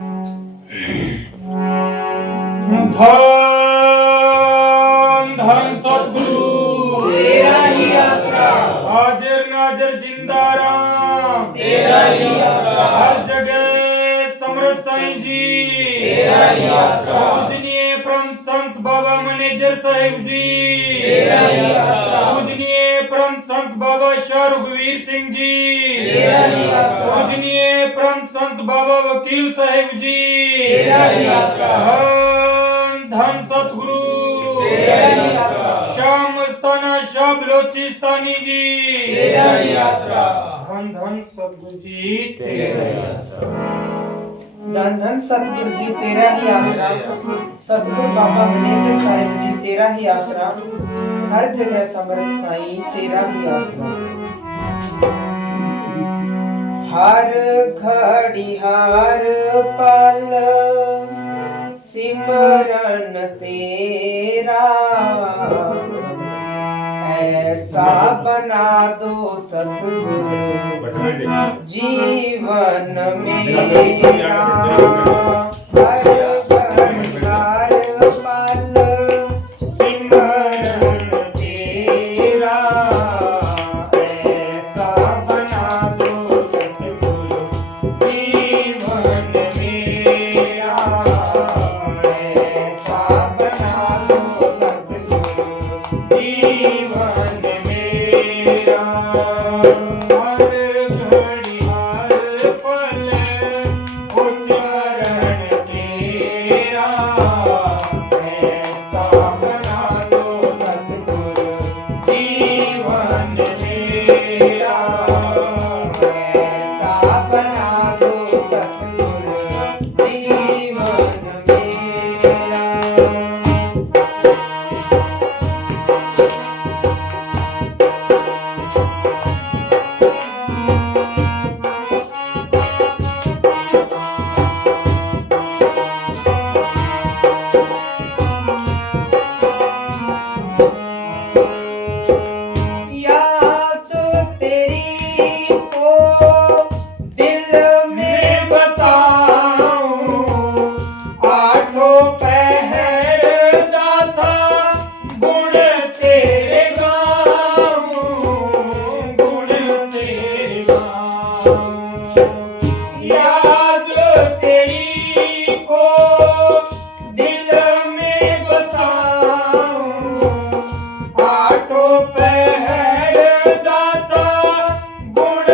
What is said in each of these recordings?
धन धन सतगुरु तेरा ही आसरा, हाजिर नाजिर जिंदा राम तेरा ही आसरा, हर जगह समर्थ साईं जी तेरा ही आसरा, पूजनीय परम संत बाबा मैनेजर साहिब जी तेरा ही आसरा, पूजनीय परम संत बाबा शाह रघुवीर सिंह जी तेरा ही आसरा, पूजनीय परम संत बाबा वकील साहिब जी तेरा ही आसरा, धन सतगुरु तेरा ही आसरा, शाह मस्ताना शाह बलोचिस्तानी जी तेरा ही आसरा, धन धन सतगुरु जी तेरा ही आसरा, धन धन सतगुरु जी तेरा ही आसरा, सतगुरु बाबा मैनेजर साहिब जी तेरा ही आसरा, हर जगह समर्थ साईं तेरा ही आसरा, हर घड़ी हर पल सिमरन तेरा, ऐसा बना दो सतगुरु जीवन मेरा, हर घड़ी हर पल सिमरन तेरा, ऐसा बना दो सतगुरु जीवन मेरा, ऐसा बना दो सतगुरु जीवन मेरा, हर घड़ी हर पल उदाहरण तेरा, ऐसा बना दो सतगुरु जीवन मेरा, ऐसा बना दो सतगुरु जीवन मेरा। याद तेरी को दिल में बसाऊं, आठों पहर दाता गुण तेरे गाऊं, गुण तेरे गाऊं, याद तेरी को दिल में बसाऊं, आठों पहर दाता गुण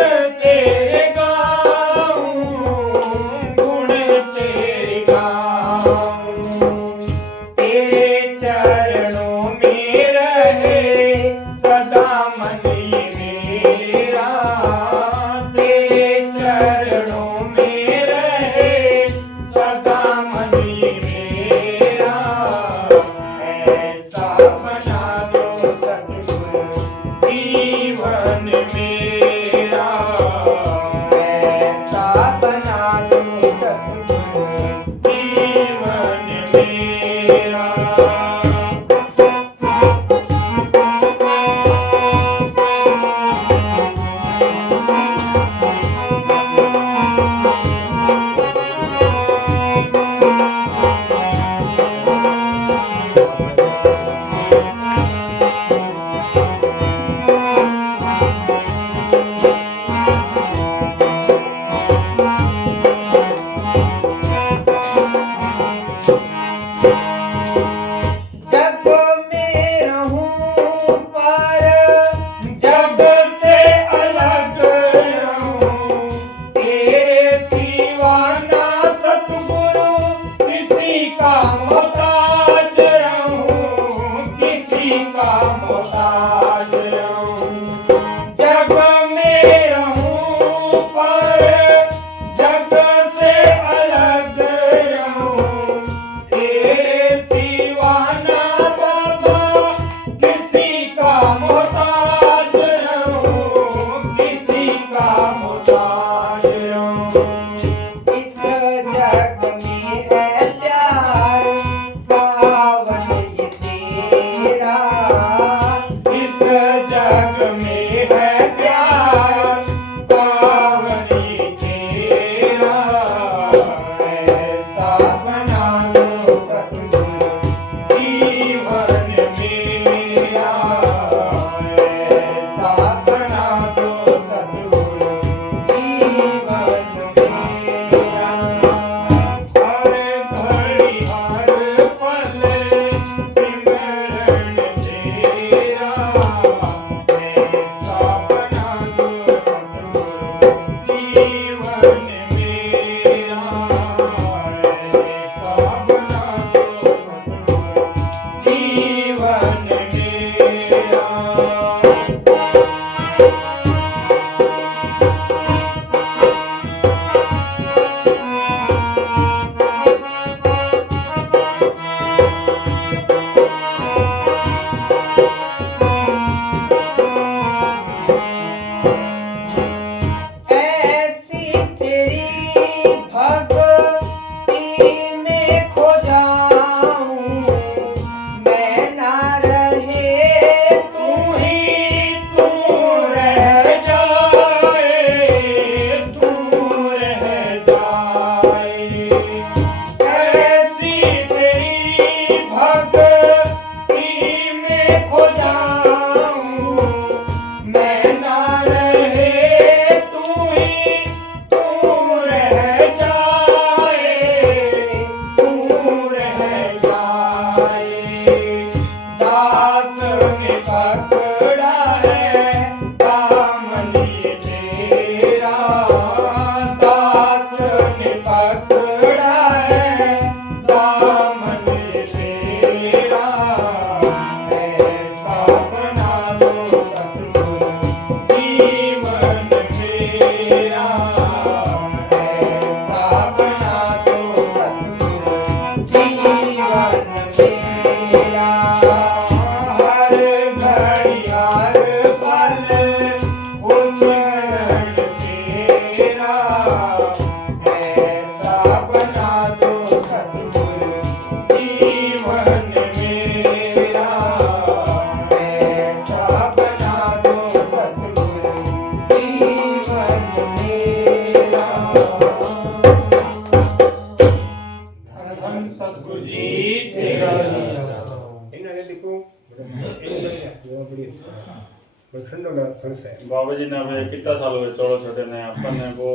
बाबा जी ने હવે કેટલા સાલ હોય ચોળો છોટે ને આપણને वो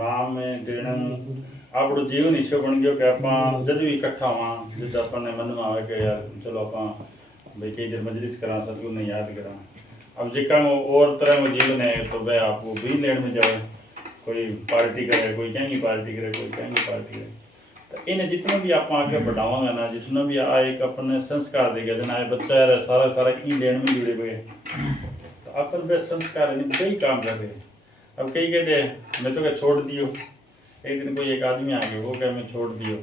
नाम देण આપણું જીવન હિસ્સો બન ગયો કે ਆਪਾਂ ਜਦ ਵੀ ਇਕੱਠਾ ਹਾਂ ਜਦ ਆਪਾਂ ਨੇ ਮਨ में आवे कि यार चलो ਆਪਾਂ भाई कई देर मजलिस करा सतगुरु ने याद करा अब जिका और तरह में जीवन है तो वह आपको भी लेन में जाए कोई पार्टी करे कोई कहेंगी पार्टी करे कोई कहेंगी पार्टी करे तो इन्हें जितना भी आप आगे बढ़ावांगे ना जितना भी आ एक अपने संस्कार देगा देना है बच्चा यार सारा सारा की लेन में जुड़े हुए तो अपन बे संस्कार कई काम कर रहे अब कई कहते मैं तो क्या छोड़ दियो एक दिन कोई एक आदमी आ गया वो कहे मैं छोड़ दियो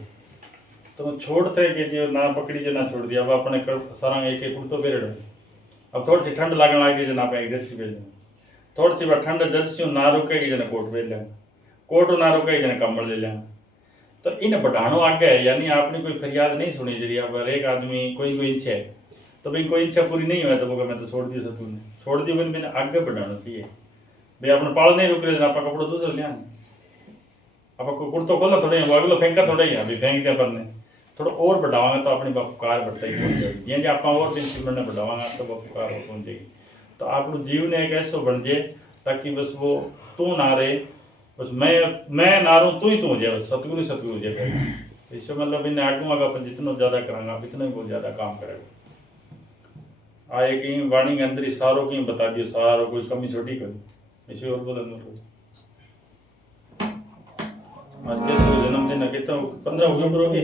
तो मैं छोड़ते कि जो ना पकड़ी जो ना छोड़ दिया अब अपने सारा एक एक कुर्तो पेरेड़ अब थोड़ी सी ठंड लगने लगी जो ना आप एक जर्सी पहन थोड़ी सी बार ठंड जर्सी ना रुकेगी जना कोट पहन लें कोट ना रुकेगी जना कम्बल ले लें तो इन बढ़ानो आगे है यानी आपने कोई फरियाद नहीं सुनी जरिए अब एक आदमी कोई इच्छा है तो भाई कोई इच्छा पूरी नहीं हुआ तो वो मैं तो छोड़ दियो सतू ने छोड़ दियो मैंने आगे बढ़ाना चाहिए भाई अपने पाल नहीं रुक रहे आप कपड़ो दूसरा लिया आप कुर्तो खोलना थोड़े वो अगलो फेंका थोड़ा ही अभी फेंक दिया अपन ने थोड़ा और बढ़ावांगे तो अपनी बपुकार बढ़ता ही पहुँच जाएगी यानी आप और दिन सीमेंट में बढ़ावांगे तो बपुकार पहुँच जाएगी तो आप जीवन एक ऐसा बन जाए ताकि बस वो तू ना रहे बस मैं ना रहूँ तू ही तू हो जाए बस सतगुरु सतगुरु हो जाए इससे मतलब इन्हें आगू आगे अपन जितना ज़्यादा करांगा इतना ही बहुत ज़्यादा काम करेगा आए कहीं वाणी के अंदर ही सारों की बता दियो सारों कोई कमी छोटी करी इसे और बोला आज कैसे जन्मदिन कितना 15 अक्टूबर हो गए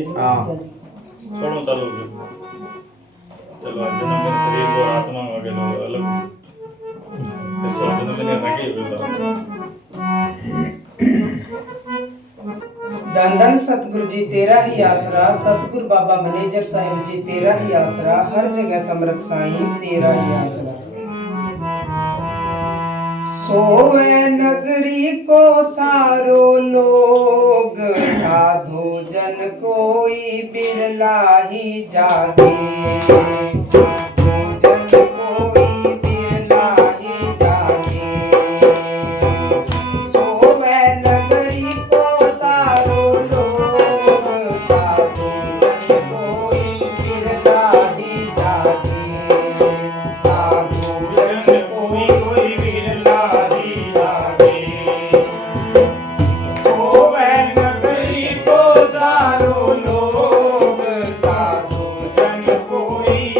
16 चालू हो गए चलो आज जन्मदिन शरीर को आत्मा वगैरह अलग कैसे जन्मदिन रखे हुए धन धन सतगुरु जी तेरा ही आसरा सतगुरु बाबा मैनेजर साहिब जी तेरा ही आसरा हर जगह समर्थ साईं तेरा ही आसरा सोवे नगरी को सारो लोग साधु जन कोई बिरला ही जागे कोई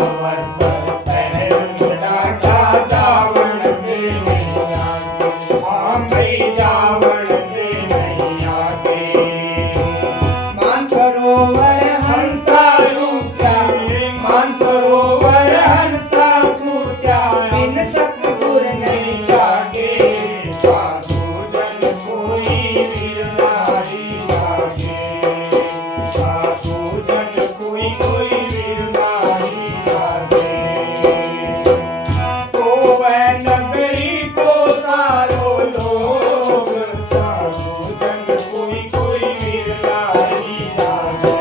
वस्त्र पहन डाटा जावण के नैया के हाँ भाई जावण के नैया के मानसरोवर हंसा छूटा मानसरोवर हंसा छूटा बिन सतगुर नहीं जागे साधु जन कोई बिरलाही जागे साधु जन कोई बिरलाही जागे तो वह नगरी को सारो लोग साधु जन कोई बिरलाही जागे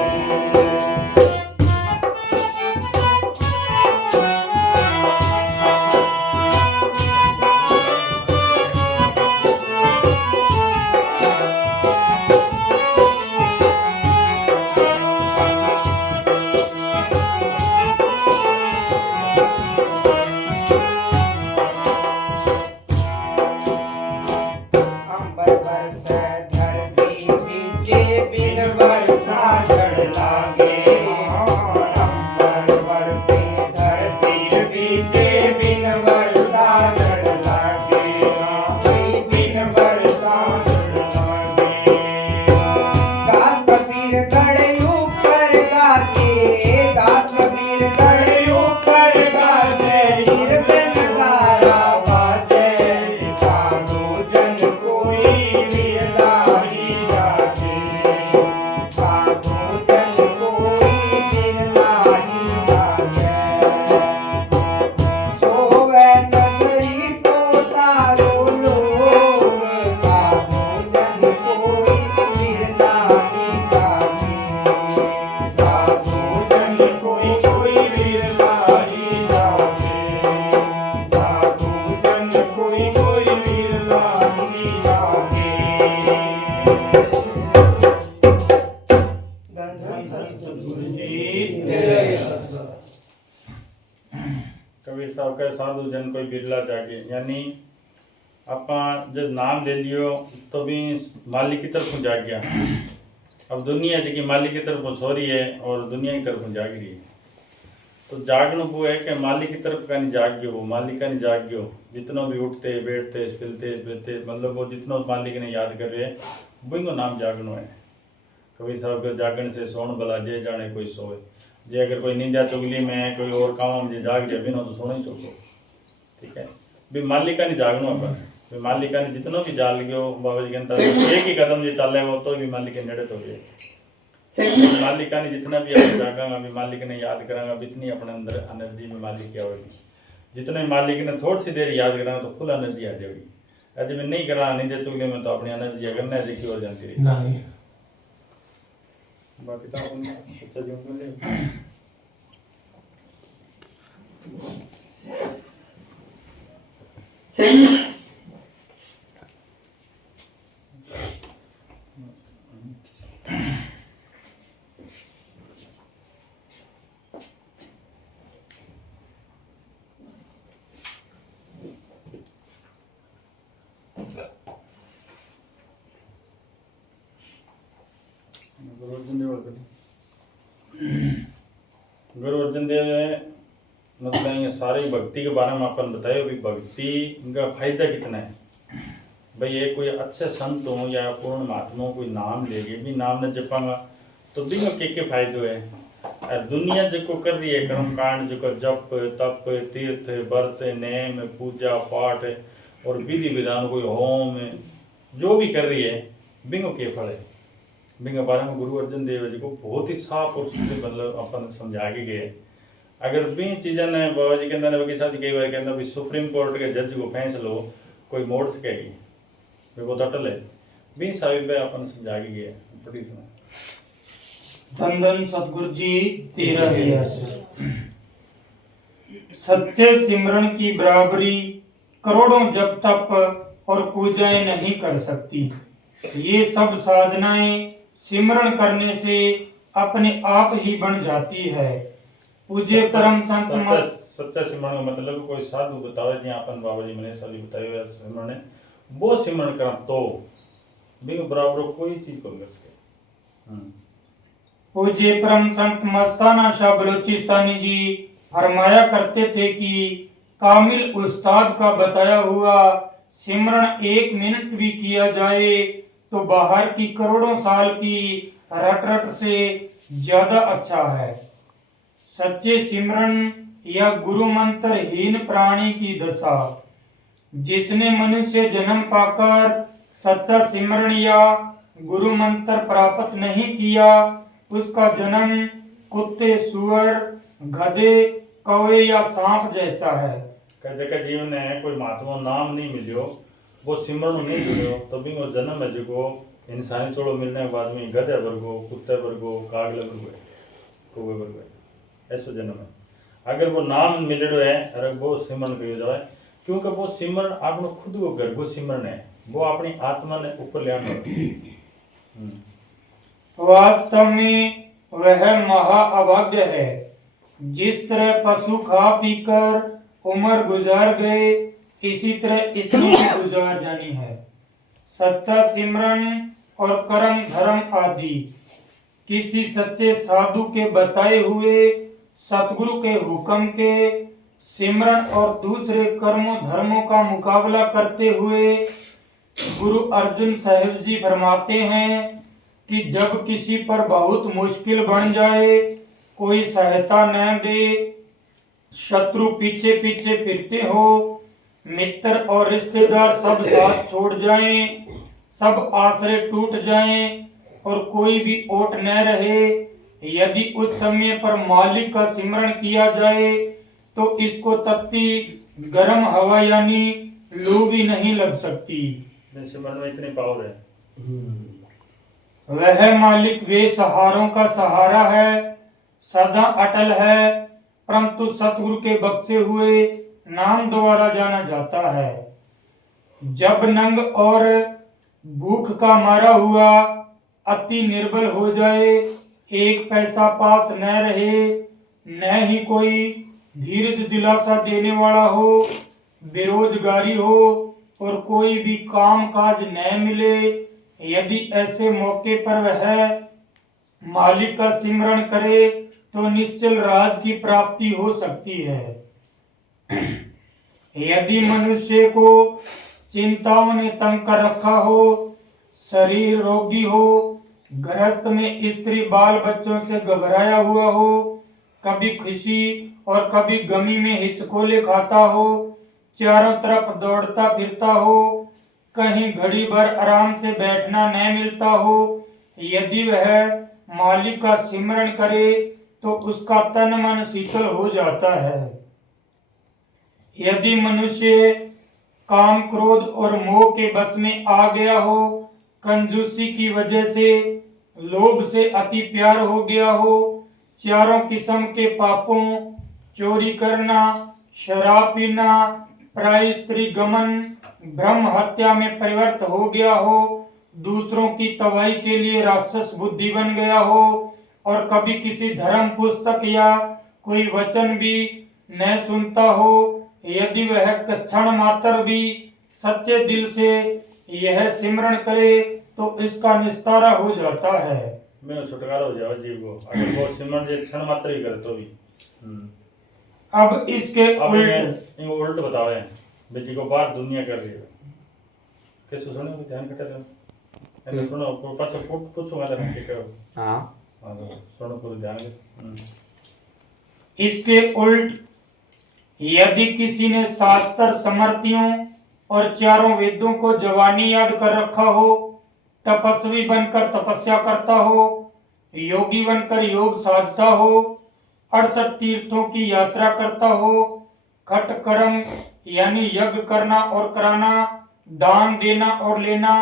अंबर बरस धरती बीचे बिन बरसा जड़ लागे अंबर बरसे धरती बीचे बिन बरसा जड़ लागे बिन बरसा जड़ लागे दास कबीर गढ़ ऊपर गाजे दास कबीर गढ़ ऊपर गाजे हीर बिन तारा बाजे साधु जन कोई बिरलाही जागे साधु जन कोई बिरलाही जागे सोवे नगरी को सारो लोग साधु जन कोई बिरलाही जागे साधु जन कोई बिरलाही जागे साधु जन कोई बिरलाही जागे धन सतगुरु जी कबीर साहब के साधु जन कोई बिरला जागे यानी ਆਪਾਂ जब नाम ले लियो तो भी मालिक की तरफ जाग गया अब दुनिया जी मालिक की तरफ सो रही है और दुनिया की तरफ जाग रही है तो जागना वो है कि मालिक की तरफ का नहीं जाग गयो वो मालिक का नहीं जाग गयो जितना भी उठते बैठते फिरते फिरते मतलब वो जितना मालिक ने याद कर रहे हैं वही को नाम जागनो है कबीर साहब के जागण से सोन भला जे जाने कोई सोए जे अगर कोई निंदा चुगली में कोई और काम में जाग जाए बिना तो सोना ही चुको ठीक है भी मालिक का नहीं जागनो अपन भी मालिक का नहीं जितना भी जाल गयो बाबा जी कहता एक ही कदम जो चलेगा तो भी मालिक के नेड़े तो गए मालिक का नहीं जितना भी आप जागांगा भी मालिक ने याद करांगा इतनी अपने अंदर एनर्जी में मालिक की आएगी जितना ही मालिक ने थोड़ी सी देर याद करांगा तो फुल एनर्जी आ जाएगी यदि मैं नहीं करा निंदा चुगली में तो अपनी एनर्जी अगर न देखी हो जाती रही नहीं बाकी तो अपन अच्छा जीवन गुरु अर्जुन देव ने मतलब ये सारी भक्ति के बारे में अपन बताए भी भक्ति का फायदा कितना है भाई ये कोई अच्छे संत हो या पूर्ण महात्मा कोई नाम लेगे भी नाम न जपांगा तो भी के फायदे है और दुनिया जो कर रही है कर्म कांड जो जप तप तीर्थ व्रत नेम पूजा पाठ और विधि विधान कोई होम जो भी कर रही है बिंगो के फल है बिंगो बारे में गुरु अर्जुन देव जी को बहुत ही साफ और सुथरे मतलब अपन समझा के गए अगर भी चीज़ें ने बाबा जी कहते हैं साथ कई बार कहते भी सुप्रीम कोर्ट के जज को फैसलो कोई मोड़ सकेगी वे वो अटल है भी साहिब पे अपन समझा के गए बड़ी धन धन सतगुरु जी तेरा ही सच्चे सिमरन की बराबरी करोड़ों जप तप और पूजाएं नहीं कर सकती। ये सब साधनाएं सिमरन करने से अपने आप ही बन जाती है। पूज्य परम संत सच्चा सिमरन का मतलब कोई साधु बतावे जी अपन बाबा जी मैंने साली बताए हुए सिमरन है वो सिमरन करा तो बिन बराबर कोई चीज को कर सके। पूज्य परम संत मस्ताना शाह बलोचिस्तानी जी फरमाया करते थे कि कामिल उस्ताद का बताया हुआ सिमरन 1 मिनट भी किया जाए तो बाहर की करोड़ों साल की रट रट से ज्यादा अच्छा है। सच्चे सिमरन या गुरु मंत्र हीन प्राणी की दशा। जिसने मनुष्य जन्म पाकर सच्चा सिमरन या गुरु मंत्र प्राप्त नहीं किया, उसका जन्म कुत्ते, सुअर, गधे, कौवे या सांप जैसा है। जगह जीवन ने कोई महात्मा नाम नहीं मिलियो, वो सिमरन नहीं जुड़ियो, तभी वो जन्म है जो इंसानी चोड़ो मिलने के बाद में गधे वर्गो, कुत्ते वर्गो, कागले वर्गो, कौवे वर्गो, ऐसा जन्म है। अगर वो नाम मिलड़ो है अरे वो सिमरन कहो जाए, क्योंकि वो सिमरन आपनो खुद को घर को सिमरन है, वो अपनी आत्मा ने ऊपर ले आना। वास्तव में वह महाअभाग्य है। जिस तरह पशु खा पीकर उम्र गुजार गए, इसी तरह इसमें भी गुजार जानी है। सच्चा सिमरन और कर्म धर्म आदि किसी सच्चे साधु के बताए हुए सतगुरु के हुक्म के सिमरन और दूसरे कर्मों धर्मों का मुकाबला करते हुए गुरु अर्जुन साहिब जी फरमाते हैं कि जब किसी पर बहुत मुश्किल बन जाए, कोई सहायता न दे, शत्रु पीछे पीछे फिरते हो, मित्र और रिश्तेदार सब साथ छोड़ जाएं, सब आश्रय टूट जाएं और कोई भी ओट न रहे, यदि उस समय पर मालिक का सिमरन किया जाए तो इसको तपती गर्म हवा यानी लू भी नहीं लग सकती। सिमरन में इतनी पावर है। वह मालिक बेसहारों का सहारा है, सदा अटल है, परंतु सतगुरु के बख्शे हुए नाम द्वारा जाना जाता है। जब नंग और भूख का मारा हुआ अति निर्बल हो जाए, एक पैसा पास न रहे, न ही कोई धीरज दिलासा देने वाला हो, बेरोजगारी हो और कोई भी काम काज न मिले, यदि ऐसे मौके पर वह मालिक का सिमरन करे तो निश्चल राज की प्राप्ति हो सकती है। यदि मनुष्य को चिंताओं ने तंग कर रखा हो, शरीर रोगी हो, गृहस्थ में स्त्री बाल बच्चों से घबराया हुआ हो, कभी खुशी और कभी गमी में हिचकोले खाता हो, चारों तरफ दौड़ता फिरता हो, कहीं घड़ी भर आराम से बैठना न मिलता हो, यदि वह मालिक का सिमरन करे तो उसका तन मन शीतल हो जाता है। यदि मनुष्य काम क्रोध और मोह के बस में आ गया हो, कंजूसी की वजह से लोभ से अति प्यार हो गया हो, चारों किस्म के पापों, चोरी करना, शराब पीना, पराई स्त्री गमन, ब्रह्म हत्या में परिवर्तित हो गया हो, दूसरों की तबाही के लिए राक्षस बुद्धि बन गया हो और कभी किसी धर्म पुस्तक या कोई वचन भी न सुनता हो, यदि वह क्षण मात्र भी सच्चे दिल से यह सिमरन करे तो इसका निस्तारा हो जाता है। मैं छुटकारा हो जाओ जीव को, अगर वो सिमरन जे क्षण मात्र ही करे तो भी। अब इसके उल्ट बतावे बेटी को बाहर दुनिया कर रही है, कैसे सुनो ध्यान कटे रहो, ऐसे सुनो पाछो पूछो वाला के करो। हां तो सुनो पूरा ध्यान दे। इसके उल्ट यदि किसी ने शास्त्र समर्थियों और चारों वेदों को जवानी याद कर रखा हो, तपस्वी बनकर तपस्या करता हो, योगी बनकर योग साधता हो, 68 तीर्थों की यात्रा करता हो, खट कर्म यानी यज्ञ करना और कराना, दान देना और लेना,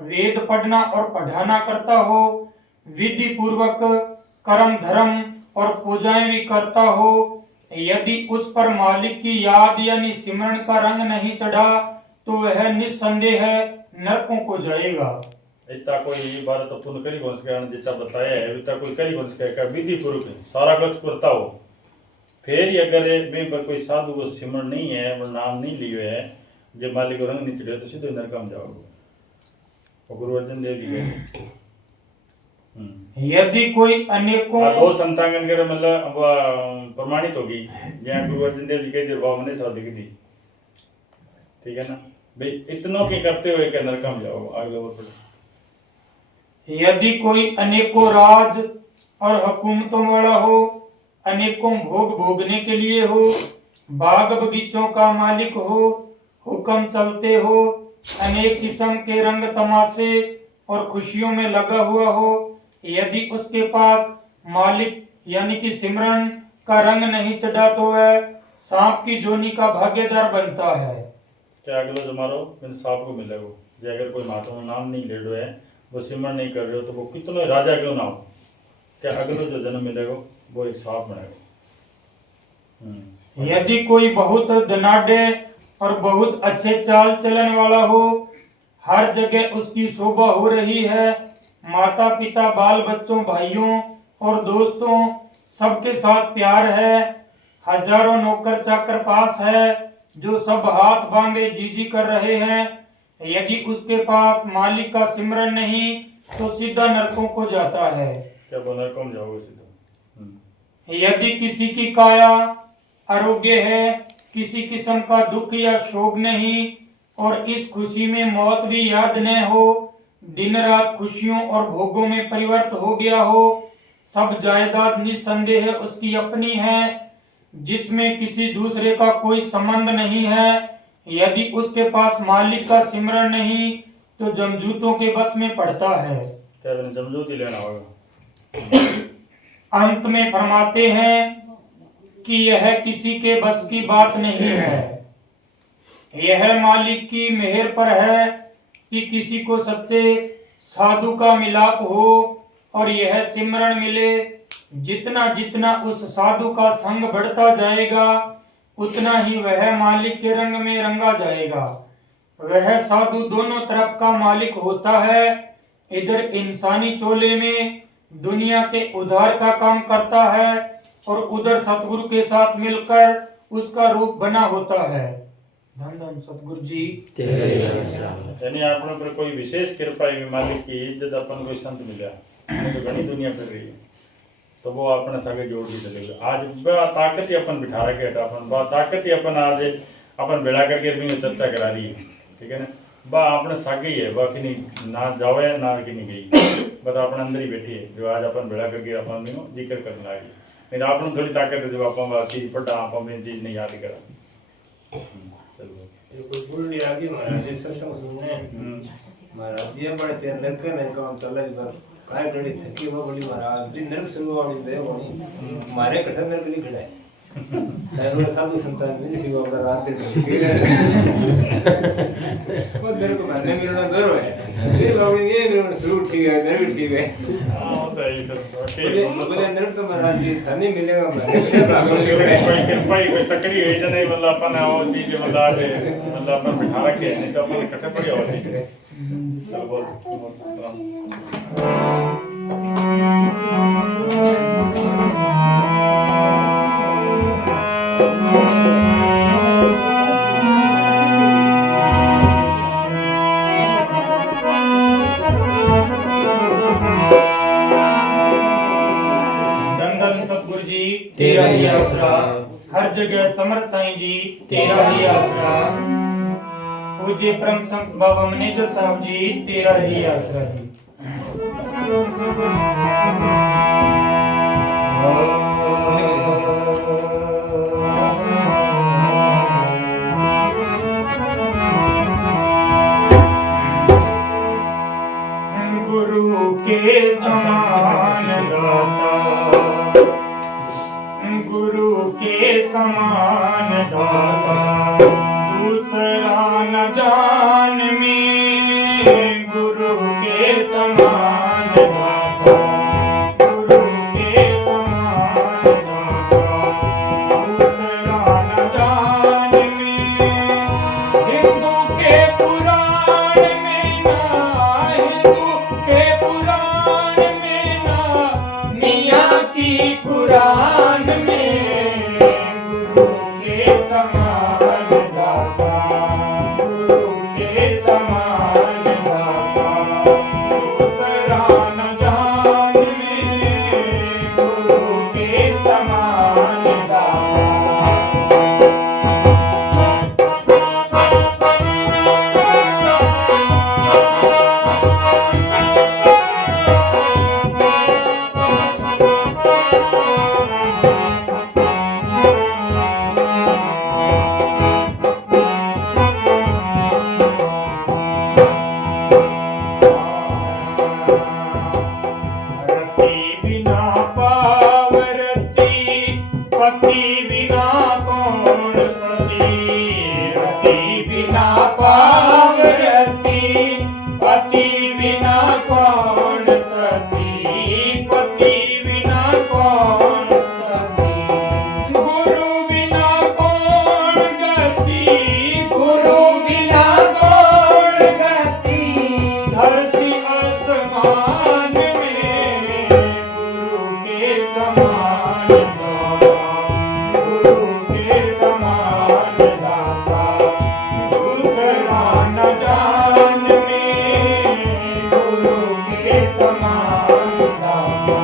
वेद पढ़ना और पढ़ाना करता हो, विधि पूर्वक कर्म धर्म और पूजाएं भी करता हो, यदि उस पर मालिक की याद यानी सिमरन का रंग नहीं चढ़ा तो वह निस्संदेह नरकों को जाएगा। इतना कोई बात तो पुण्य करी कौन से जितना बताया है इतना कोई करी कौन से का विधि पूर्वक सारा कुछ करता हो, फिर अगर मैं कोई साधु को सिमरन नहीं है, वो नाम नहीं लियो है, जब मालिक को रंग नहीं चढ़े तो सीधे नरक में जाओगे। गुरु अर्जन देव जी यदि कोई अनेकों दो संतांगन के मतलब अब प्रमाणित होगी जहाँ गुरु अर्जन देव जी कहते भाव ने शादी की थी, ठीक है ना भाई, इतनों की करते हुए के नरकम जाओ आगे और बढ़ो। यदि कोई अनेकों राज और हुकूमतों वाला हो, अनेकों भोग भोगने के लिए हो, बाग बगीचों का मालिक हो, हुक्म चलते हो, अनेक किस्म के रंग तमाशे और खुशियों में लगा हुआ हो, यदि उसके पास मालिक यानी कि सिमरन का रंग नहीं चढ़ा तो वह सांप की जोनी का भागीदार बनता है। क्या अगला जो मारो मैंने सांप को मिलेगा, जो अगर कोई महात्मा नाम नहीं ले रहे है, वो सिमरन नहीं कर रहे हो, तो वो कितने राजा क्यों ना हो, क्या अगला जो जन्म मिलेगा वो एक सांप बनेगा। यदि कोई बहुत धनाढ़ और बहुत अच्छे चाल चलन वाला हो, हर जगह उसकी शोभा हो रही है, माता पिता बाल बच्चों भाइयों और दोस्तों सबके साथ प्यार है, हजारों नौकर चाकर पास है जो सब हाथ बांधे जीजी कर रहे हैं, यदि उसके पास मालिक का सिमरन नहीं तो सीधा नरकों को जाता है। क्या बोला कौन जाओगे सीधा। यदि किसी की काया आरोग्य है, किसी किस्म का दुख या शोक नहीं और इस खुशी में मौत भी याद न हो, दिन रात खुशियों और भोगों में परिवर्त हो गया हो, सब जायदाद निस्संदेह उसकी अपनी है जिसमें किसी दूसरे का कोई संबंध नहीं है, यदि उसके पास मालिक का सिमरन नहीं तो जमजूतों के बस में पड़ता है। क्या जमजूत ही लेना होगा। अंत में फरमाते हैं कि यह किसी के बस की बात नहीं है, यह मालिक की मेहर पर है कि किसी को सच्चे साधु का मिलाप हो और यह सिमरन मिले। जितना जितना उस साधु का संग बढ़ता जाएगा उतना ही वह मालिक के रंग में रंगा जाएगा। वह साधु दोनों तरफ का मालिक होता है, इधर इंसानी चोले में दुनिया के उद्धार का काम करता है और उधर सतगुरु के साथ मिलकर उसका रूप बना होता है। धन धन सतगुरु जी। यानी अपने पर कोई विशेष कृपा है मालिक की, जब अपन कोई संत मिला तो घनी दुनिया फिर रही है तो वो अपने सागे जोड़ के चलेगा। आज बा ताकत ही अपन बिठा रखे है, अपन बा ताकत ही अपन आज अपन बेड़ा करके भी चर्चा करा रही है, ठीक है ना। बा अपने सागे ही है, बा कि नहीं ना जावे ना कि नहीं गई, बस अपने अंदर ही बैठी है जो आज अपन बेड़ा करके अपन भी जिक्र करने लगी। नहीं तो अपन थोड़ी ताकत है जो अपन चीज पढ़ा अपन चीज नहीं याद करा। कोई बुल्ली आगे महाराज सत्संग सुनने महाराज ये बड़े तेरे नरक ने काम चला इधर काय गड़ी थकी वो बोली महाराज दिन नरक शुरू वाली दे वाली मारे कठर नरक नहीं खड़ा है ऐसे साधु संतान मेरी सेवा कर रात दिन वो मेरे को मारने मेरा डर है ये लोग ये मेरा शुरू ठीक है नरक ठीक है। हां होता है ये बोले नरक तो महाराज जी धनी मिलेगा कोई कृपा ही कोई तकड़ी है जने मतलब अपन और चीज मतलब आज मतलब अपन बिठा रखे नहीं तो अपन कटे पड़े हो। चलो बोल तेरा ही आसरा, हर जगह समर्थ साईं जी तेरा ही आसरा, पूज्य परम संत बाबा मैनेजर साहब जी तेरा ही आसरा जी। गुरु के समान दाता, गुरु के समान दाता दूसरा न जान में, गुरु के समान दाता, गुरु के समान दाता दूसरा न जान में। हिंदू के पुराण में ना, हिंदू के पुराण में ना, मियाँ की कुरान में गुरु के समान दाता, गुरु बिना कौन सती, रति बिना पावरती, पति बिना कौन सती, पति बिना कौन सती, गुरु बिना कौन गति, गुरु बिना कौन गति, धरती आसमान में गुरु के समान दाता, गुरु के समान दाता, दूसरा न जान में गुरु के समान दाता।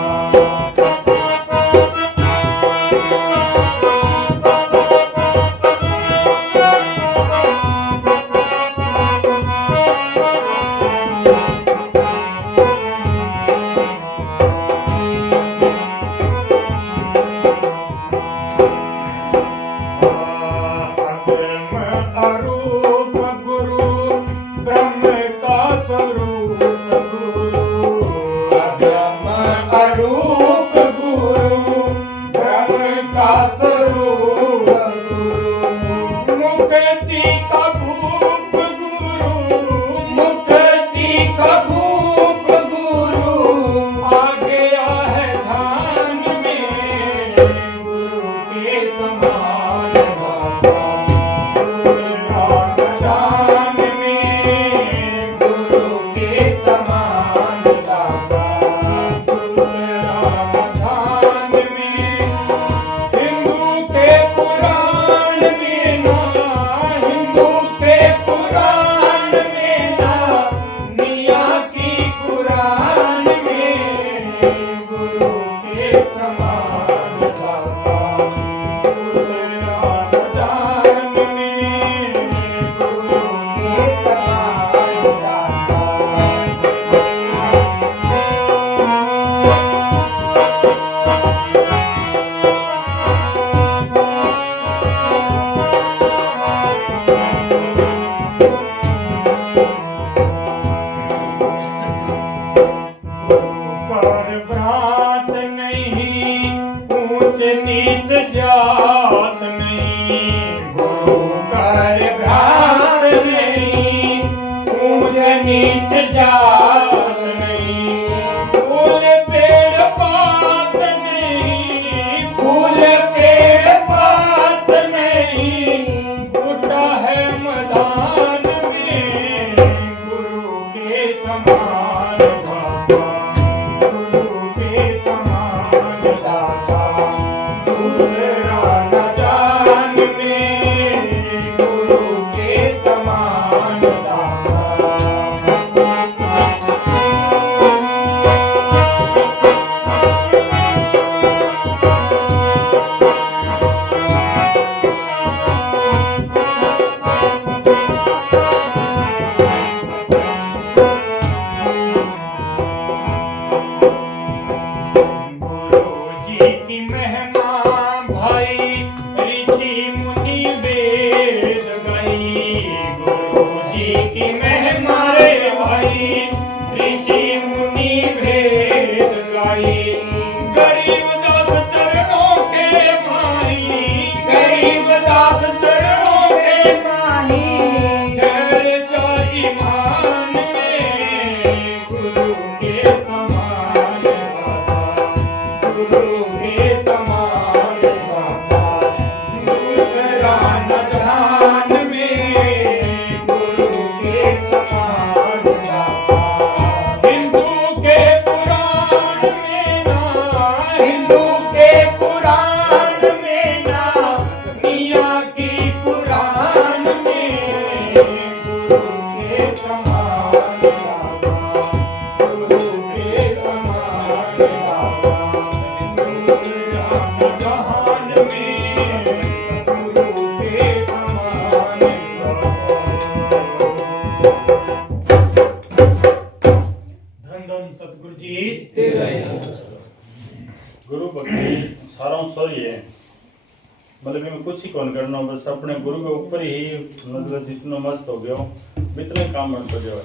अगम अरूप गुरु, ब्रह्म का स्वरूप गुरु, अगम अरूप गुरु, ब्रह्म का स्वरूप गुरु, मुक्ति का भूप गुरु, मुक्ति का भूप गुरु, आ गया है ध्यान में गुरु के समान दाता, दूसरा न जान में गुरु के समान दाता। दूसरा न ध्यान में हिंदू के पुराण में ना, हिंदू के पुराण में ना, मियाँ की कुरान में गुरु के समान दाता। दूसरा न जान में गुरु के समान दाता। कर भ्रात नहीं, ऊंच नीच जात नहीं, गुरु कर भ्रात नहीं, ऊंच नीच जात नहीं, फूल पेड़ पात नहीं, फूल पेड़ पात नहीं, बूटा है मैदान में गुरु के समान दाता, गुरु के समान दाता। दूसरा न जान में गुरु के समान दाता। गुरु जी की महिमा भाई ऋषि मुनि वेद गई, गुरु जी की महिमा रे भाई ऋषि मुनि वेद गई, गरीब दास चरणों के माही, गरीब दास चरणों के माही, ठहर जा ईमान में गुरु के समान दाता, गुरु के समान दाता। दूसरा न जान में गुरु के समान दाता। हिंदू के पुराण में ना, हिंदू के पुराण में ना, मियाँ की कुरान में गुरु के समान दाता। गुरु के समान दाता। दूसरा न जहान में गुरु के समान दाता। धन धन सतगुरु जी। गुरु भक्ति सारा सॉरी है, मतलब मैं कुछ ही कौन करना, बस अपने गुरु के ऊपर ही मतलब जितना मस्त हो गया इतने काम बन कर है।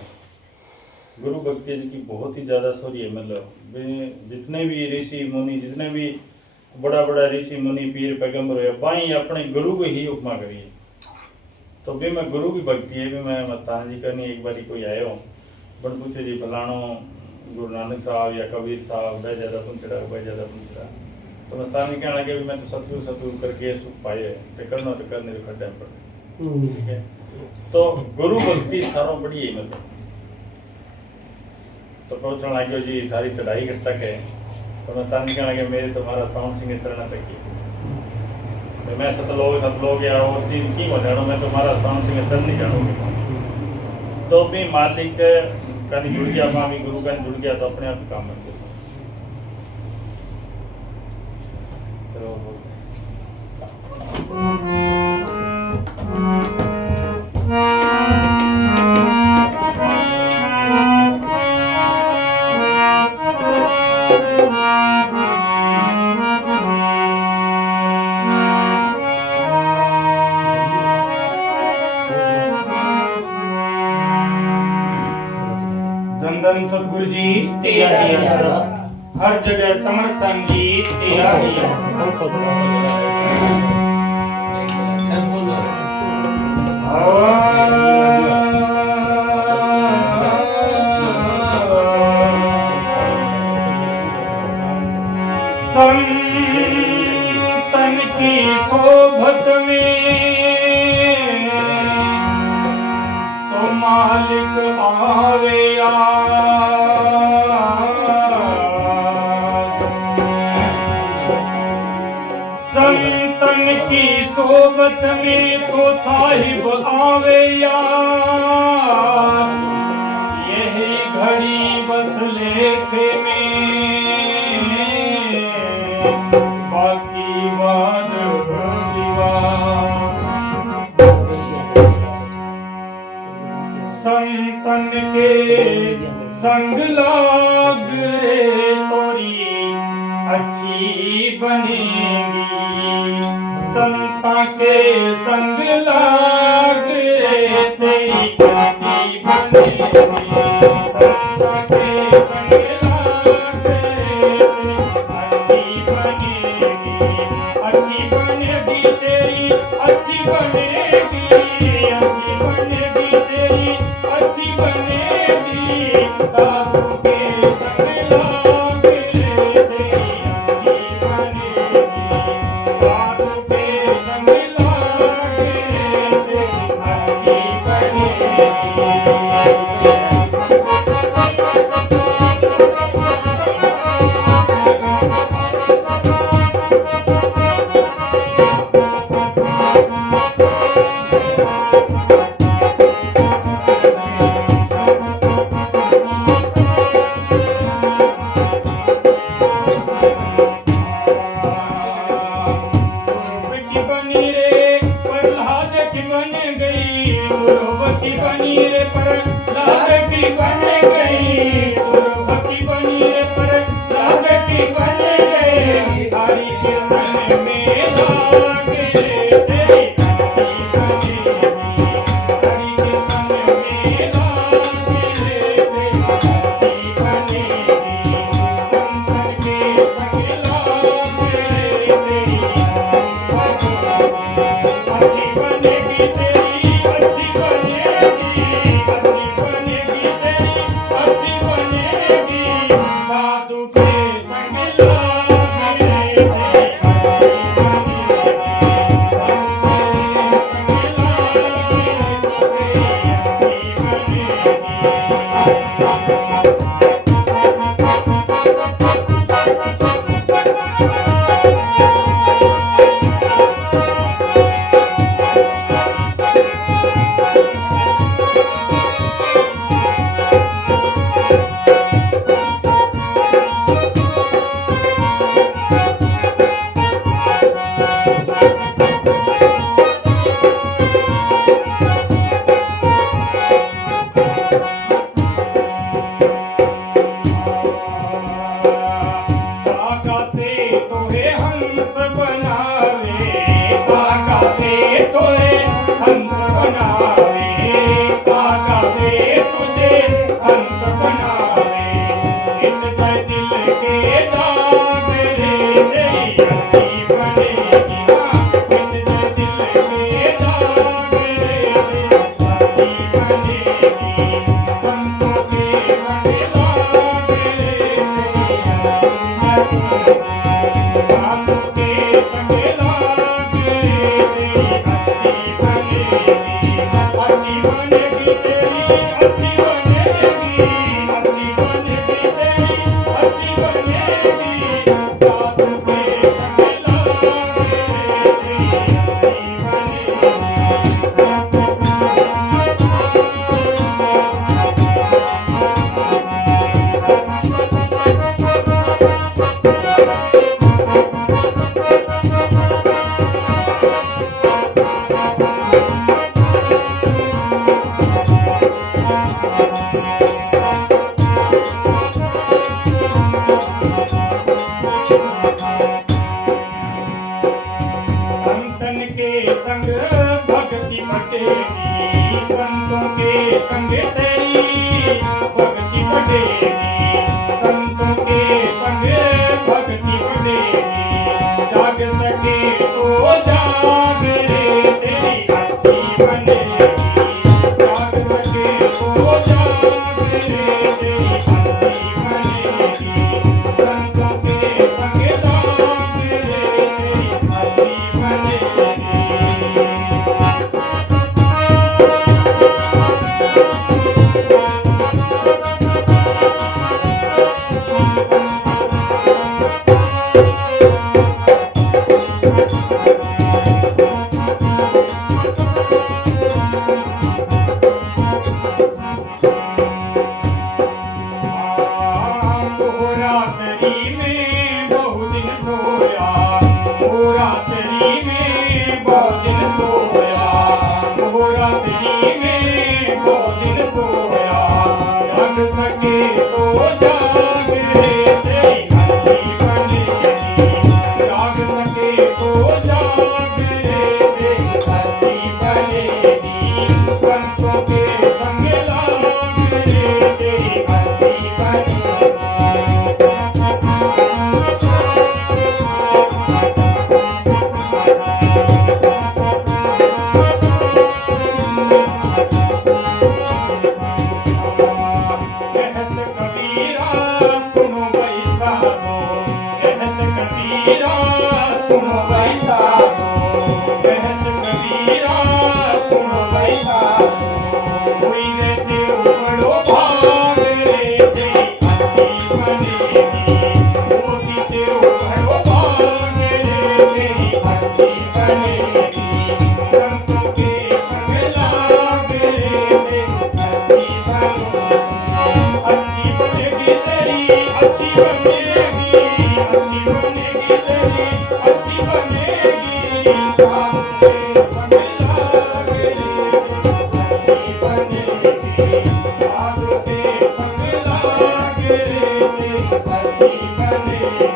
गुरु भक्ति की बहुत ही ज़्यादा सॉरी है, मतलब जितने भी ऋषि मुनि जितने भी बड़ा बड़ा ऋषि मुनि पीर पैगंबर हुए बाई अपने गुरु को ही उपमा करिए। तो भी मैं गुरु की भक्ति है भी मैं मस्ताना जी करनी एक बारी कोई आयो बन पूछे जी फलानो गुरु नानक साहब या कबीर साहब भाई ज़्यादा पुंचड़ा भाई ज़्यादा पुंचड़ा तो मस्ताना जी कहने लगे भी मैं तो सतगुरु सतगुरु करके सुख पाए तो करना तो करने को खड्डे पर ठीक है। तो गुरु भक्ति सारों बड़ी है मतलब तो पूछने लगे जी थारी चढ़ाई कब तक है तो मस्ताना जी कहने लगे मेरे तुम्हारा साउंड सिंह चढ़ना तक ही तो मैं सतलोग या और तीन की हो जानो मैं तुम्हारा साउंड सिंह चल नहीं जानूंगी। तो भी मालिक का जुड़ गया मामी गुरु का जुड़ गया तो अपने आप काम करते धन सतगुरु जी तेरा ही आसरा, हर जगह समर संगीत तेरा ही संतन की सोभत में तो मालिक आवे संतन की सोबत में तो साहिब आवे यार यही घड़ी बस लेखे में बाकी बाद दीवार संतन के संग लाग रे तोरी अच्छी बनेगी संता के संग लाग रे तेरी अच्छी बनेगी संता के संग लाग रे अच्छी बनेगी तेरी अच्छी बनेगी अच्छी बनेगी तेरी अच्छी बनेगी साधु के संग लाग रे तेरी अच्छी बनेगी साधु के संग लाग रे तेरी अच्छी बनेगी। दिल के दाग रे तेरी अच्छी बनेगी तेरी अच्छी बनेगी अच्छी बनेगी तेरी अच्छी बनेगी साथ के संग लागे तेरी अच्छी बनेगी संतन के संग भक्ति बढ़ेगी संतों के संग तेरी भक्ति बढ़ेगी संतों के संग भक्ति बढ़ेगी जाग सके तो जाग रे तेरी अच्छी बनेगी जाग सके तो जाग रे तेरी अच्छी बनेगी संतों के संग लाग रे तेरी अच्छी बनेगी रात्रि में बहुत दिन सोया ओ रात्रि में बहुत दिन सोया ओ रात्रि में बहुत दिन सोया जाग सके तो जाग रे तेरी अच्छी बनेगी जाग सके तो जाग रे तेरी अच्छी बनेगी संतों के संग लाग रे तेरी अच्छी बनेगी कहत कबीरा सुनो भाई साधो कहत कबीरा सुनो भाई साधो कहत कबीरा सुनो भाई साधो कोई रे तेरो बड़ो भाग रे तेरी अच्छी बनेगी ओसी तेरो बड़ो भाग रे तेरी अच्छी बनेगी संतों के संग लाग रे तेरी अच्छी बनेगी अच्छी बनेगी तेरी अच्छी बनेगी अच्छी बनेगी तेरी अच्छी बनेगी साथ के संग लाग रे अच्छी बनेगी साथ के संग लाग रे तेरी अच्छी बनेगी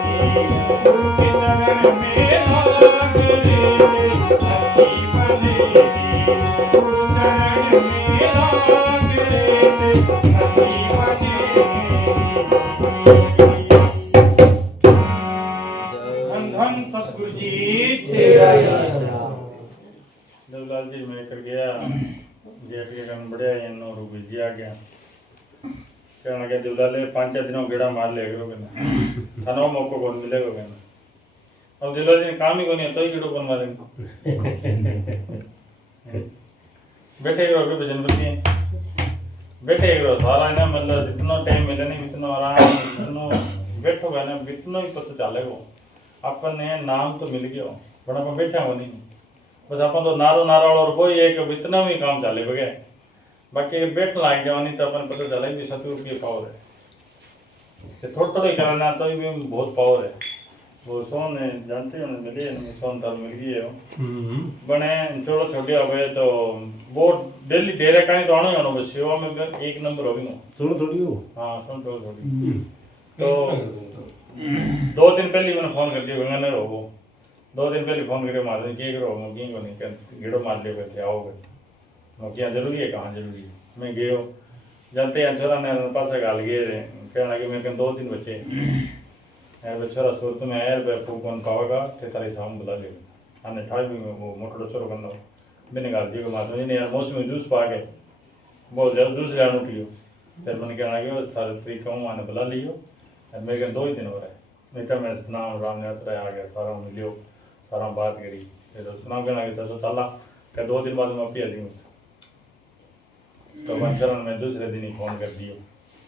गुरु के चरण में लाग रे तेरी अच्छी बनेगी गुरु चरण में लाग रे तेरी अच्छी धन धन सतगुरु जी तेरा ही आसरा देवलाल जी मैं कर गया जेठ के कन बढ़िया इन और बिजी आ गया कहना के देवलाल 5 दिनों गेड़ा मार ले गयो कहना थानो मौको कौन मिलेगा कहना अब देवलाल जी ने काम ही कोनी तो ही गेड़ो कौन मारे बैठे रहो भजन बत्ती बैठे रहो सारा ना मतलब जितना टाइम मिले नहीं इतना आराम इतना बैठोगे ना इतना ही पता चलेगा अपन ने नाम तो मिल गया पर अपन बैठा हो नहीं बस अपन तो नारो नाराल और कोई एक इतना भी काम चले बगे बाकी बैठ लाग जाओ नहीं तो अपन पता चले भी सतगुरु की पावर है थोड़ा थोड़ा ही करना तो भी बहुत पावर है वो सोन जानते हो मिली सोन तब मिल गई है बने छोड़ो छोटे हो गए तो वो डेली डेरे कहीं तो आना ही होना बस सेवा में एक नंबर हो गई थोड़ी थोड़ी हो हाँ सुन थोड़ी थोड़ी तो 2 दिन पहले मैंने फोन कर दिया गंगा हो वो 2 दिन पहले फोन करके मार दें क्या करो मैं को नहीं गेड़ो मार लियो कहते आओगे मैं क्या जरूरी है कहाँ जरूरी है मैं गयो जानते हैं छोरा ने पास गाल गए कहना कि मेरे 2 दिन बच्चे छोरा सूरत में आया फूकन पावेगा ते तारी शाम बुला ले आने ठाई भी वो मोटो छोरो करना मैंने गाल दियो माता जी ने यार मौसमी जूस पा के बहुत जल्द जूस लेना उठियो फिर मैंने कहना कि सारे तरीका हूँ आने बुला लियो मेरे 2 ही दिन हो रहा है नहीं तो मैं सतनाम राम ने आश्रय आ गया सारा मिलियो सारा बात करी फिर सतनाम कहना कि तो चला क्या 2 दिन बाद मैं पिया दी तो बंचरण में दूसरे दिन ही फोन कर दियो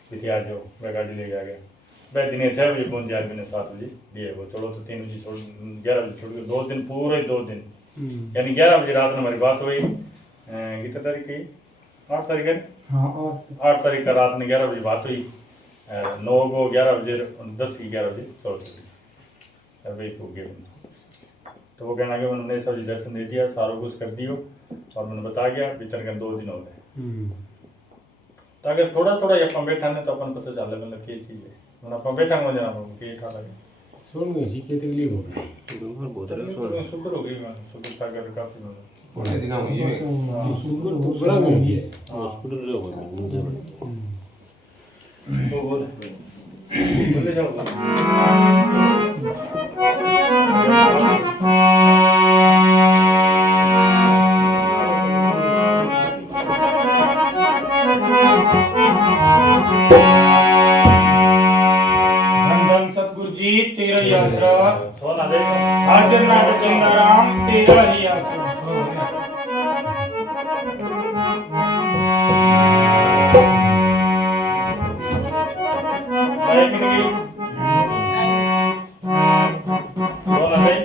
कि आ जाओ मैं गाड़ी लेके आ गया मैं दिन 6 बजे पहुंच जाए मैंने 7 बजे दिए वो चलो तो 3 बजे छोड़ 11 बजे छोड़ के 2 दिन पूरे 2 दिन यानी 11 बजे रात में हमारी बात हुई कितने तारीख की 8 तारीख है हाँ 8 तारीख का रात में 11 बजे बात हुई 9 को 11 बजे 10 की 11 बजे छोड़ दी भाई हो गए तो वो कहना कि उन्होंने सभी दर्शन दे दिया सारा कुछ कर दियो और मैंने बता गया भीतर के 2 दिन हो गए तो अगर थोड़ा थोड़ा अपन बैठा नहीं तो अपन पता चले मतलब क्या चीज़ है मतलब अपन बैठा हो जाना कि खा लगे सुन गई जी के तकलीफ हो गई शुक्र हो गई मैं शुक्र सागर काफी बड़े दिन हुई है शुगर तो बड़ा में है हॉस्पिटल ले गए तो बोले जाओ तेरा ही आसरा सोना देखो हाजिर नाथ गंगाराम तेरा ही आसरा भाई कितनी सोना भाई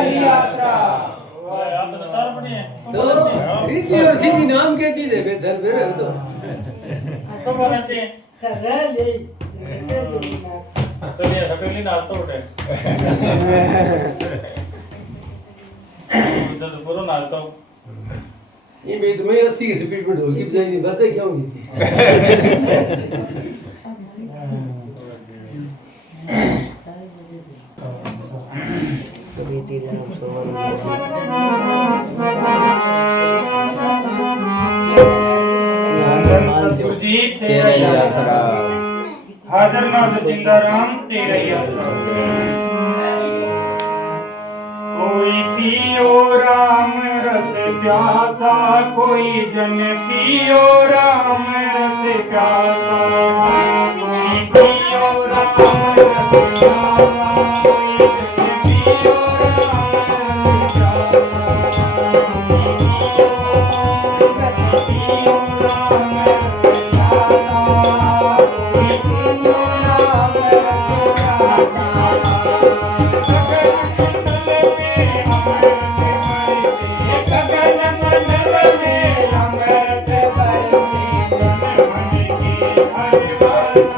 ही आसरा। आप तो तार पड़ी है तो रीति और सीधी नाम क्या चीज है बेधल फिर तो तो बोलना चाहिए तो ये हटली ना तो उठे इधर तो पूरा ना तो ये मैं तुम्हें 80 की स्पीड में ढोल की बजाई नहीं बता क्या होगी सतगुरु जी तेरा ही आसरा। हाजर नाथ जिंदा राम तेरा ही आसरा। कोई पियो राम रस प्यासा, कोई जन पियो राम रस प्यासा। कोई पियो राम रस प्यासा, कोई जन पियो राम रस प्यासा। पियो राम रस प्यासा, कोई पियो राम रस प्यासा। गगन मंडल में अमृत बरसे, मन मन की हरिवासा।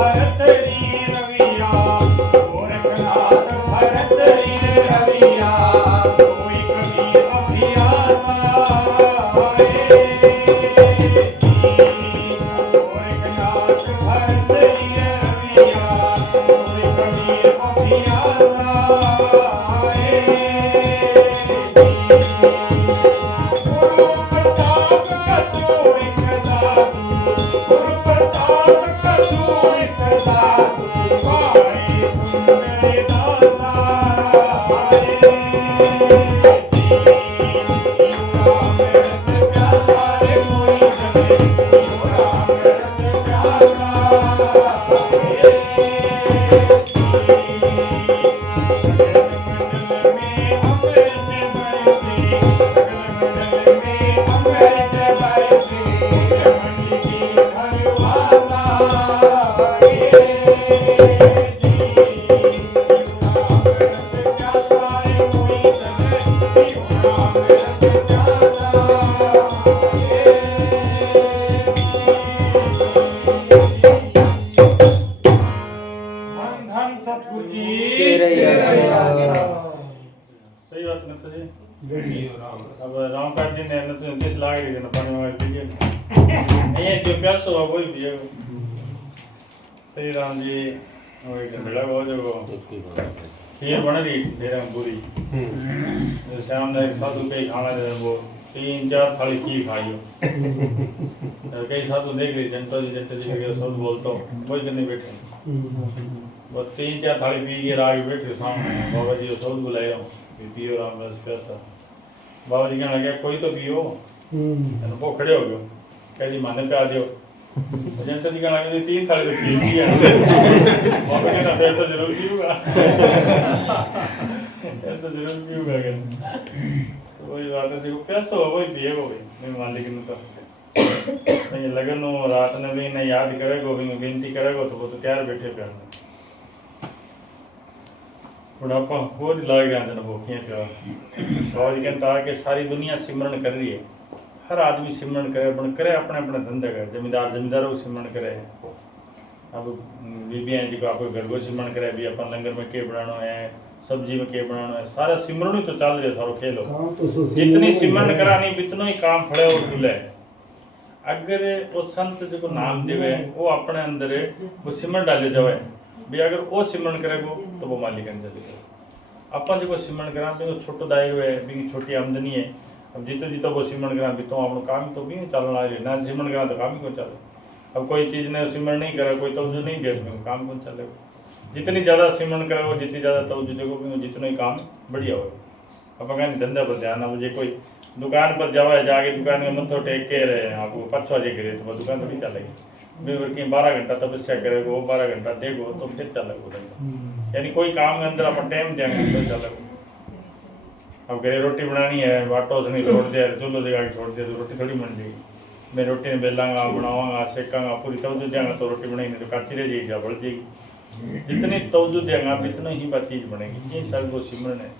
भरत री रविया गोरखनाथ भरत री रविया कोई कभी अभियासा गोरखनाथ भरत री रविया कोई कभी अभियासा सही बात न तो जी अब रामकाज जी ने न तो दिस लाग रही है न पानी में पीजिए ये जो प्यासो है वही पिए सही राम जी वो एक मिला वो जो खीर बन रही डेरा पूरी शाम ने 7 रुपए खाना दे वो 3-4 थाली खीर खाई हो कई साधु देख रही जनता जी सब बोलता कोई नहीं बैठे वो 3-4 थाली पी के आगे बैठे सामने बाबा जी को सब बुलाया पियो राम रस पैसा बाबा जी कहने लगे कोई तो पियो वो खड़े हो गए कह जी माने पे आ जाओ जनता जी कहने लगे 3 थाली तो पी लिया बाबा कहना फिर तो जरूर पीऊंगा फिर तो जरूर पीऊंगा वही बात है देखो पैसा हो वही पिएगो भाई मैं मान लेकिन तो नहीं लगन रात ने भी नहीं याद करेगो भी विनती करेगो तो वो तो तैयार बैठे पे बुढ़ापा हो लाग गया था वो क्या क्या और कहता है कि सारी दुनिया सिमरन कर रही है हर आदमी सिमरन करे बन करे अपने अपने धंधे करे जमींदारों को सिमरन करे अब बीबियाँ जी को आपको घर को सिमरन करे भी अपन लंगर में के बनाना है सब्जी में के बनाना है सारा सिमरन ही तो चल रहा है सारो खेलो जितनी सिमरन करानी इतना ही काम फड़े और खुले अगर वो संत जी को नाम देवे वो अपने अंदर वो सिमरन डाले जावे भी अगर वो सिमरन करेगो तो वो मालिक अंदर अपन जो सिमरन करा तो छोटो दायरो है भी छोटी आमदनी है अब जीतो जीतो वो सिमरन करा भी तो अपना काम तो भी नहीं चलना है ना सिमरन करा तो काम ही को चले अब कोई चीज़ ने सिमरन नहीं करे कोई तवज्जो नहीं दे तो काम कौन चलेगा जितनी ज़्यादा सिमरन करेगो जितनी ज़्यादा तवज्जो देगो जितना ही काम बढ़िया होगा अब अगर धंधा पर ध्यान मुझे कोई दुकान पर जावा जाके दुकान में मथो टेक के रहे आपको पछवा जे करे तो वो दुकान थोड़ी चलेगी 12 घंटा तपस्या करेगो 12 घंटा देगो तो फिर चलेगा यानी कोई काम के अंदर अपन टाइम देंगे तो चलेगा अब घरे रोटी बनानी है आटो से नहीं छोड़ दिया चूल्हो जगह छोड़ दिया तो रोटी थोड़ी बन जाएगी मैं रोटी में बेलांगा बनावांगा सेकांगा पूरी तवज्जो देंगा तो रोटी बनाएंगे तो कच्ची रह जाएगी बढ़ जाएगी जितनी तवज्जो देंगा उतना ही बात चीज़ बनेगी ये सब वो सिमरन है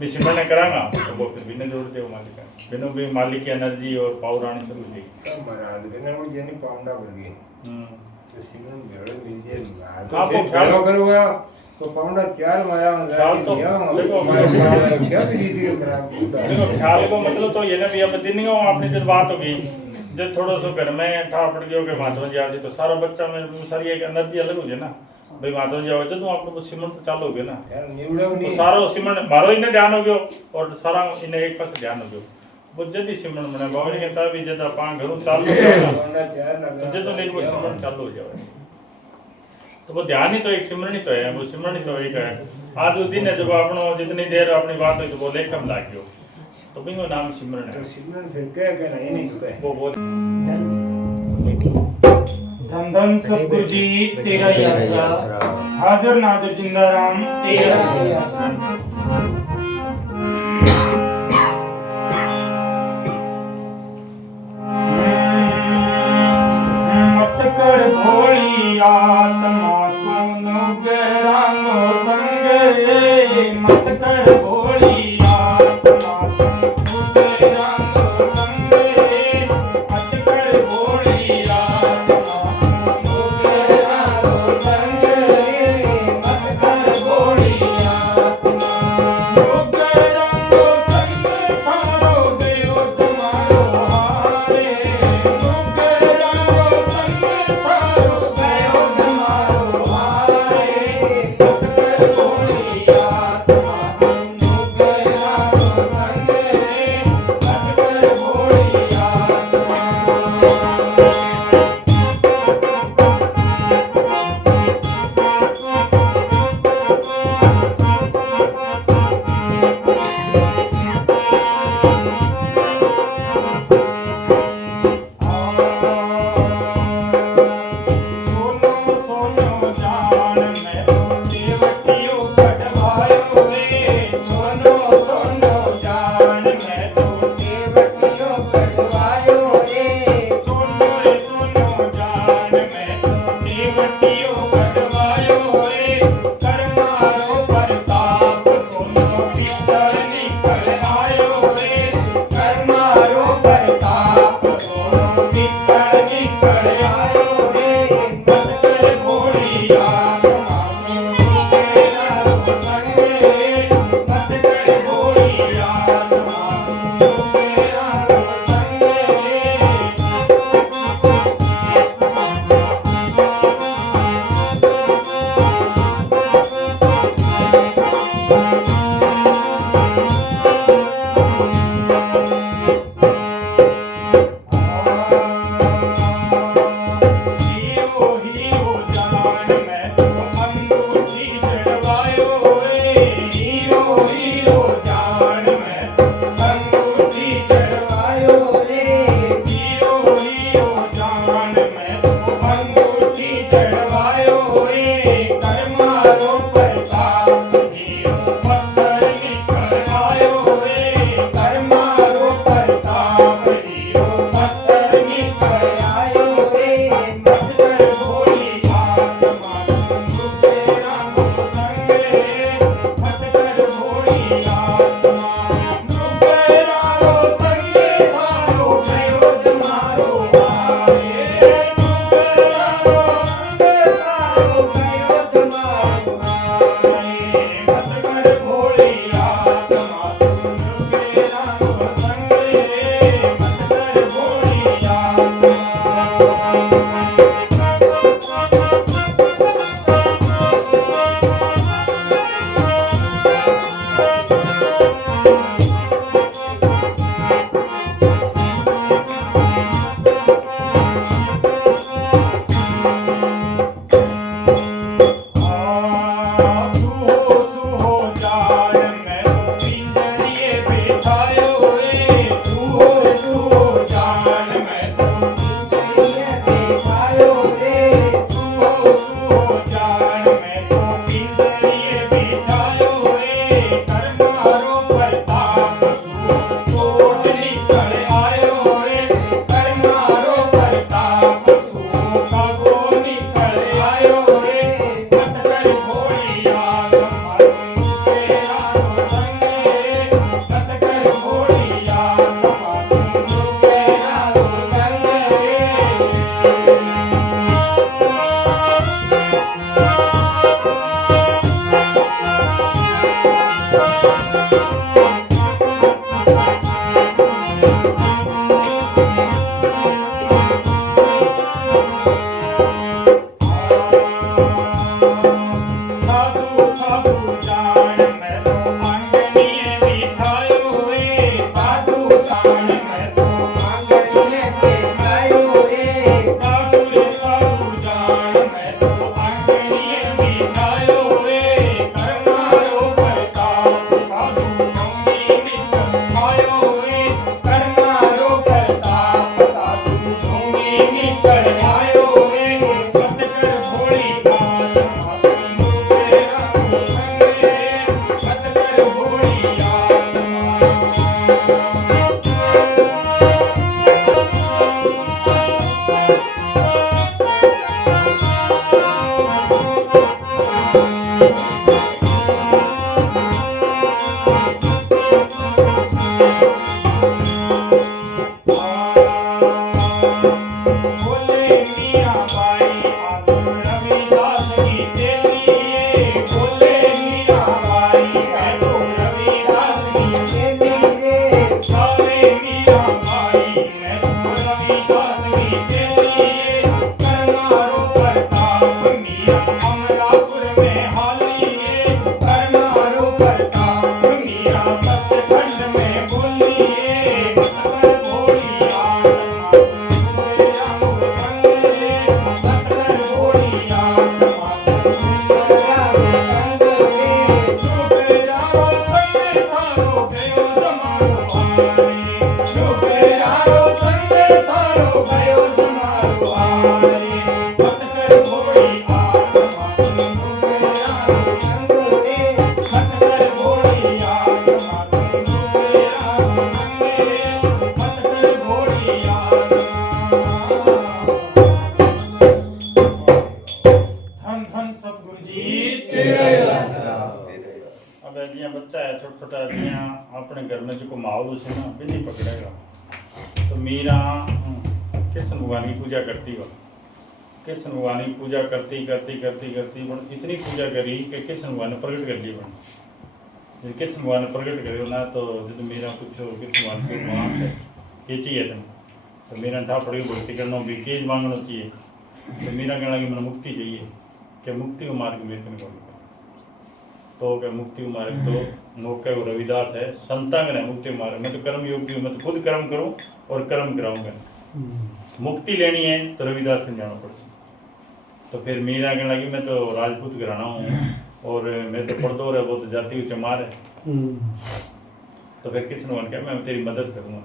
भी सिमरन करांगा तो वो फिर बिना जोड़ दे मालिक बिना भी मालिक की एनर्जी और पावर आनी शुरू हो जाएगी महाराज कहने वो जेनी पाउंडा बन गई तो सिमरन भेड़ दीजिए आपको ख्याल करूंगा तो पाउंडा 4 माया ख्याल तो देखो क्या भी रीति खराब देखो ख्याल को मतलब तो ये ना भी अब दिन नहीं आपने जब बात होगी जब थोड़ा सो घर में ठा पड़ गयो के माधव जी आसी तो सारा बच्चा में सारी एक एनर्जी अलग हो जाए ना भाई माधव जी आवे तो आपको सिमरन तो चालू हो गया ना यार निवड़ो नहीं तो सारा सिमरन मारो इन्हें ध्यान हो गयो और सारा इन्हें एक पास ध्यान हो गयो वो जल्दी सिमरन बने बाबा जी कहता भी जब पांच घरों चालू हो जाएगा पाउंडा 4 लगा तो जब वो सिमरन चालू हो जाए तो वो ध्यान ही तो एक सिमरन ही तो है वो सिमरन ही तो एक है आज वो दिन है जब अपनो जितनी देर अपनी बात हुई तो वो लेखम लाग गयो तो भी वो नाम सिमरन है तो सिमरन फिर क्या कहना ये नहीं तो वो बहुत धन धन सतगुरु जी तेरा ही आसरा हाजिर नाजिर जिंदा राम तेरा ही आसरा मत कर भोली आत्मा तूनु गरांगो संगे मत कर भोली आत्मा तूनु गरांगो संगे मत कर भोली आत्मा तूनु गरांगो कटियो कटवायो रे कर्मारो प्रताप सोनो पित्तल निकल आयो रे कर्मारो प्रताप सोनो पित्तल निकल आयो रे मत कर भोली आत्मा तेरा संग रे मत कर भोली आत्मा तेरा संग रे हीरो हीरो जान मैं तो अंगूठी जड़वायो रे हीरो हीरो जान मैं अंगूठी चढ़वायो रे हीरो हीरो जान मैं तो अंगूठी चढ़वायो रे कर्मारो प्रताप हीरो पत्थर निकल आयो रे कर्मारो प्रताप हीरो पत्थर निकल आयो रे मत कर भोली आत्मा तुम तेरा संग मत कर भोली आत्मा तेरा संग धारो भयो जमारो आए तेरा संग धारो भयो जमारो आए मत कर भोली आत्मा तेरा संग मत कर भोली आत्मा सुहो सुहो जान मैं पिंजरिए बैठायो रे सुहो सुहो जान मैं तो पिंजरिए बैठायो रे सुहो सुहो जान मैं तो पिंजरिए बैठायो रे कर्मारो प्रताप सुहो कोट निकल आयो रे कर्मारो प्रताप सुहो कागो निकल आयो रे मत कर भोली आत्मा तेरा संग मत कर भोली आत्मा तेरा संग साधु साधु जान मैं तो आंगनिए बिठायो रे साधु जान मैं तो आंगनिए बैठायो रे साधु रे साधु जान मैं तो आंगनिए बिठायो रे कर्मारो प्रताप साधु नौमी निकल आयो रे कर्मारो प्रताप साधु भूमि निकल आयो रे मत कर भोली आत्मा तुम तेरा संग मत कर भोली आत्मा छोटा दिया अपने घर में जो माहौल उसे ना भी नहीं पकड़ेगा। तो मीरा कृष्ण भगवान की पूजा करती हो, कृष्ण भगवान की पूजा करती बन इतनी पूजा करी कि कृष्ण भगवान ने प्रकट कर ली बन। जब कृष्ण भगवान ने प्रकट करे ना तो जब मीरा पूछो कृष्ण भगवान के वहाँ पे ये चाहिए तुम, तो मीरा ठा पड़ी भक्ति करना भी केज मांगना चाहिए। तो मीरा कहना कि मैंने मुक्ति चाहिए, क्या मुक्ति को मार्ग मेरे को निकाल। तो क्या मुक्ति को मार्ग तो नौके वो रविदास है संतांग है मुक्ति मार्ग। मैं तो कर्म योगी हूँ, मैं तो खुद कर्म करूँ और कर्म कराऊंगा। मुक्ति लेनी है तो रविदास से जाना पड़ता। तो फिर मीरा कहने लगी मैं तो राजपूत घराना हूँ और मैं तो पड़दोर है, वो तो जाति चमार है। तो फिर किसने बोल क्या मैं तेरी मदद करूँगा।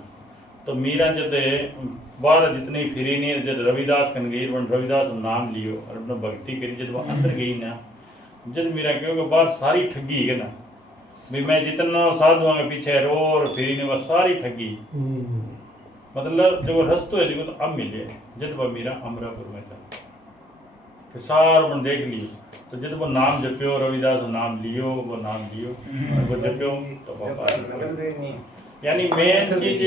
तो मीरा जब बाहर जितनी फिरी नहीं जब रविदास कन गई रविदास नाम लियो और अपना भक्ति करी जब वह अंदर गई ना जब मीरा क्योंकि बाहर सारी ठगी है ना भी मैं जितना साधुओं के पीछे रो और फिरी ने वह सारी ठगी मतलब जो रस्तो है जो तो अब मिले जब वह मीरा अमरापुर में था कि सार मन देख लियो। तो जब वो नाम जप्यो रविदास नाम लियो वो जप्यो तो यानी मेन चीज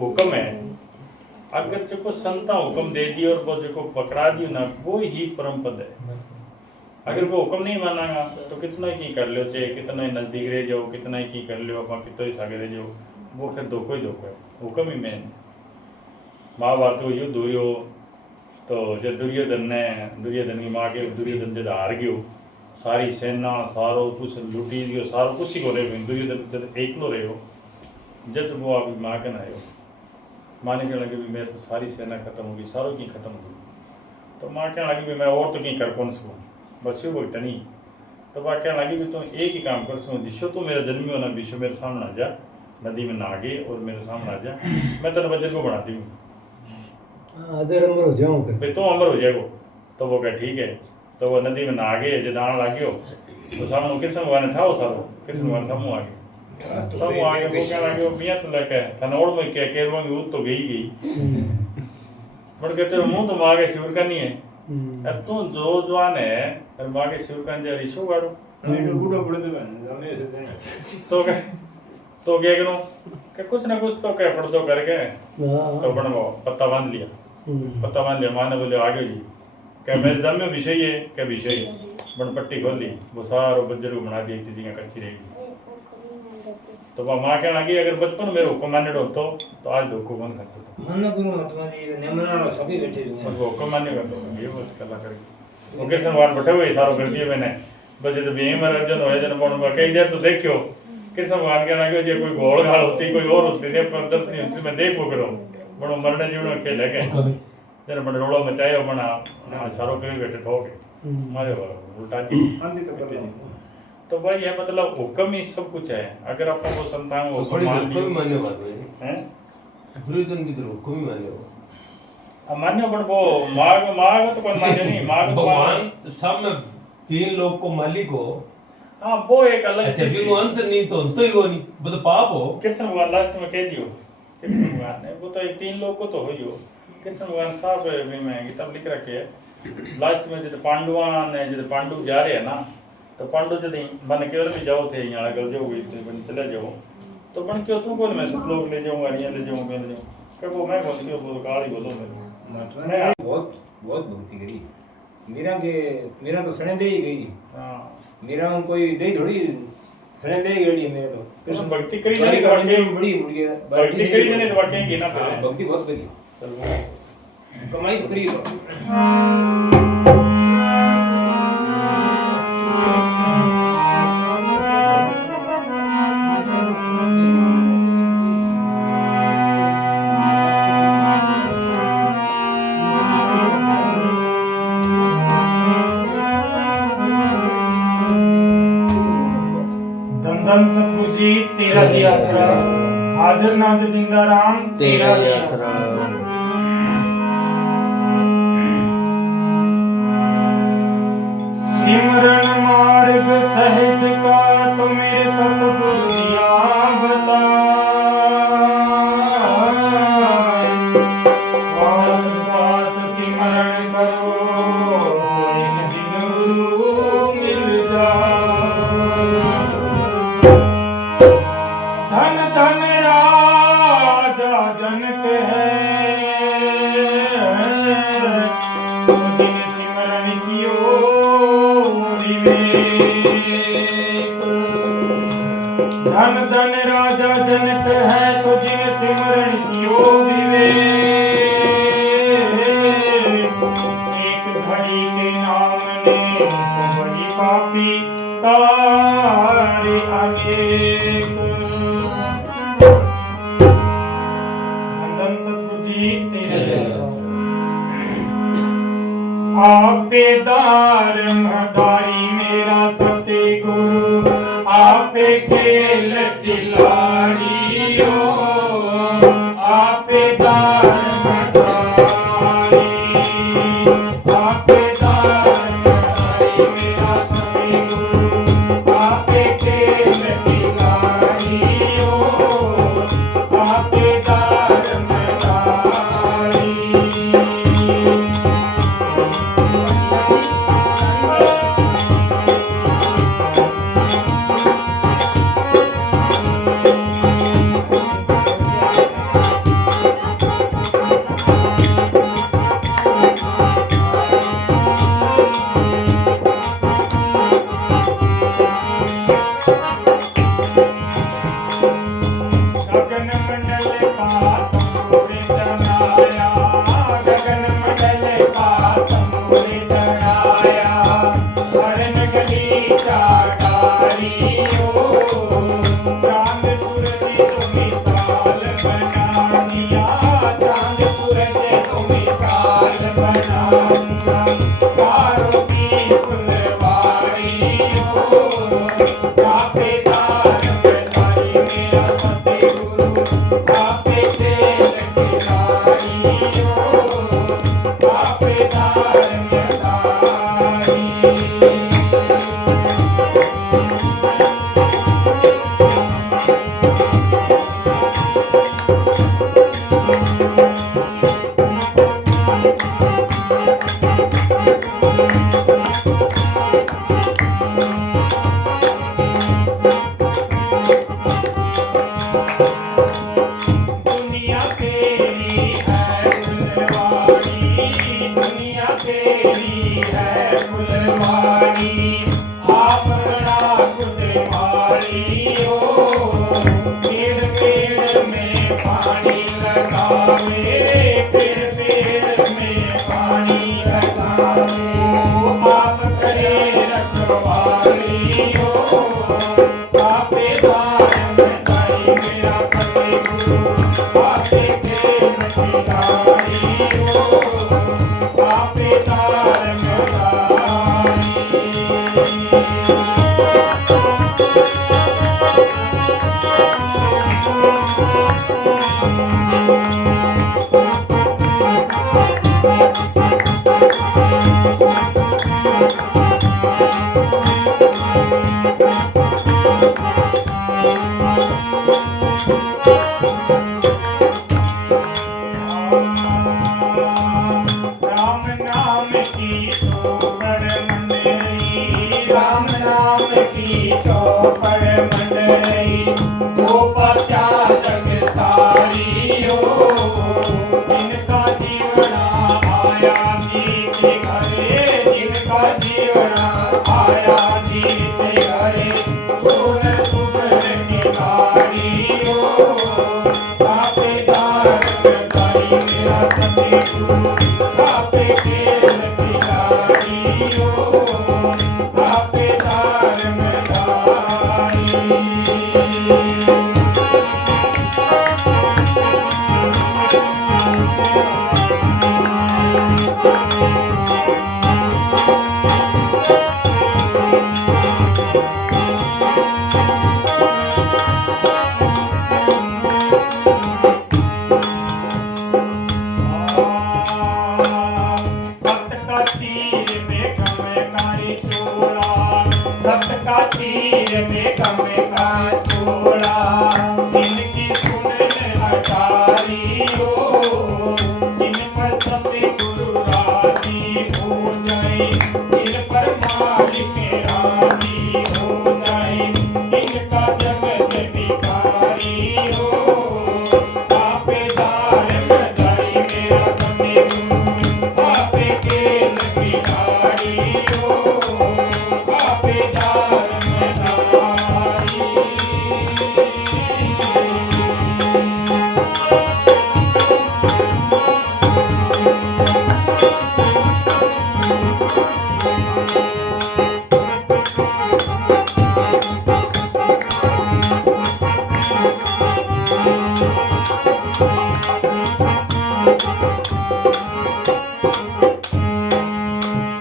हुक्म है। अगर जो संता हुक्म दे दियो और वो जो पकड़ा दियो ना वो ही परम पद है। अगर वो हुक्म नहीं मानागा तो कितना ही कर लो चाहे कितना ही नजदीक रह जाओ कितना ही कर लो आप कितना ही सागे रह जाओ वो फिर धोखो ही धोखो है। हुक्म ही मेन महाभारत को युद्ध हुई हो तो जब दुर्योधन की माँ के दुर्योधन जब हार गयो सारी सेना सारो कुछ लूटी दियो सारो कुछ ही को रहे दुर्योधन जब एकलो रहे हो जब वो आप माँ के ना आयो माँ ने कहने लगे भी मेरे तो सारी सेना खत्म होगी सारों की खत्म होगी। तो माँ कहने लगी भी मैं और तो कहीं कर कौन सकूँ बस यो बोलता नहीं। तो वह कहने लगी भी तुम एक ही काम कर सो जिसो तू मेरा जन्मी हो ना विश्व मेरे सामने आ जा नदी में नहा गए और मेरे सामने आ जा मैं तेरे वजन को बढ़ाती हूँ अमर हो जाऊंगा भाई तुम अमर हो जाएगो। तो वो कह ठीक है। तो वो नदी में नहा गए जो दाना ला गयो तो सामने कृष्ण भगवान था वो सारो कृष्ण भगवान समूह आ गए सब आगे वो कहने लगे मियाँ तो लेके थनौड़ में क्या केरवा की ऊत तो गई बट कहते मुँह तो माँ के शिवर का नहीं है अब तू जो जवान है और माँ के शिवर का रिशो गाड़ो तो क्या करूँ कि कुछ ना कुछ तो क्या पढ़ दो करके तो बन वो पत्ता बांध लिया माँ ने बोले आगे जी क्या मेरे दम में विषय है क्या विषय है बन पट्टी खोल ली वो सारो बज्जर को बना दी एक चीज़ कच्ची रहेगी। तो वह माँ कहना लगी अगर बचपन में हुक्म मान्य होता तो आज धोखो बंद करता हुक्म मान्य करता ये बस कला करके वो कृष्ण भगवान बैठे हुए सारो कर दिए मैंने बस जब भीम अर्जुन हो जन कई देर तो देखियो कृष्ण भगवान कहना कि जो कोई घोड़ घाल होती कोई और होती प्रदर्शनी होती मैं देखो करो बड़ो मरने जीवन खेल है जरा बड़े रोड़ो मचायो बना सारो के बैठे ठोके मारे उल्टा तो भाई ये मतलब हुक्म ही सब कुछ है। अगर आपको वो संतान को हुक्म मान लिया मान्य बात है दुर्योधन की तरह हुक्म ही मान्य हो मान्य पर वो मार्ग तो कोई मान्य नहीं मार्ग तो भगवान सामने तीन लोग को मालिक हो हाँ वो एक अलग अच्छा भी वो अंत नहीं तो अंत ही हो नहीं वो तो पाप हो। कृष्ण भगवान लास्ट में कह दियो कृष्ण भगवान ने वो तो एक तीन लोग को तो हो ही हो कृष्ण भगवान साहब में किताब लिख रखे है लास्ट में जब पांडुआ ने जब पांडु जा रहे हैं ना तो पांडु जब मन केवल भी जाओ थे यहाँ अगर जो हुई तो बन चले जाओ तो बन क्यों तुम कौन मैं सब लोग ले जाऊँगा यहाँ ले जाऊँ मैं ले जाऊँ क्या वो मैं बोल क्यों बोलो कार ही बोलो मैं बहुत भक्ति करी मीरा तो सने दे ही गई मीरा कोई दे थोड़ी सने दे गई मेरे तो कृष्ण भक्ति करी नहीं तो वाक्य बड़ी मुड़ गया भक्ति करी नहीं तो वाक्य की ना पहले भक्ति बहुत करी कमाई तो करी धन सतगुरु जी तेरा ही आसरा हाजिर नाजिर जिंदा राम तेरा ही आसरा। सिमरन मार्ग सहज का तो मेरे सतगुरु दिया बता श्वास श्वास सिमरन करो एक दिन गुरु मिल जा। विवेक। धन धन राजा जनक है तो जिन सिमरण कियो विवेक। एक घड़ी के नाम ने तो बड़ी पापी तारे अनेक। धन सतगुरु जी तेरे आपे दार मदारी मेरा सते गुरु आपे खेल खिलाड़ियो। आपे दार मदारी आपे दार मदारी मेरा सते गुरु आपे खेल खिलाड़ियो। आपे दार मदारी। गगन मंडल का तंबूरी तनाया। गगन मंडल का तंबूरी तनाया। हरन गली चाटारियो। चांद सूरज तो मिसाल बना दिया। चांद सूरज तो मिसाल बना दिया। तारों की फुलवारियो। आपे तार मदारी मेरा सते गुरु आपे खेल खिलाड़ियो। आपे तार मदारी। दुनिया तेरी है फुलवारी। दुनिया तेरी है फुलवारी। आप बड़ा खुद मारियो। पेड़ पेड़ में पानी लगावे। पेड़ पेड़ में पानी लगावे। आप करे रखवारियो। आपे दार मदारी मेरा सते गुरु आपे खेल खिलाड़ियो। आपे तार मदारी।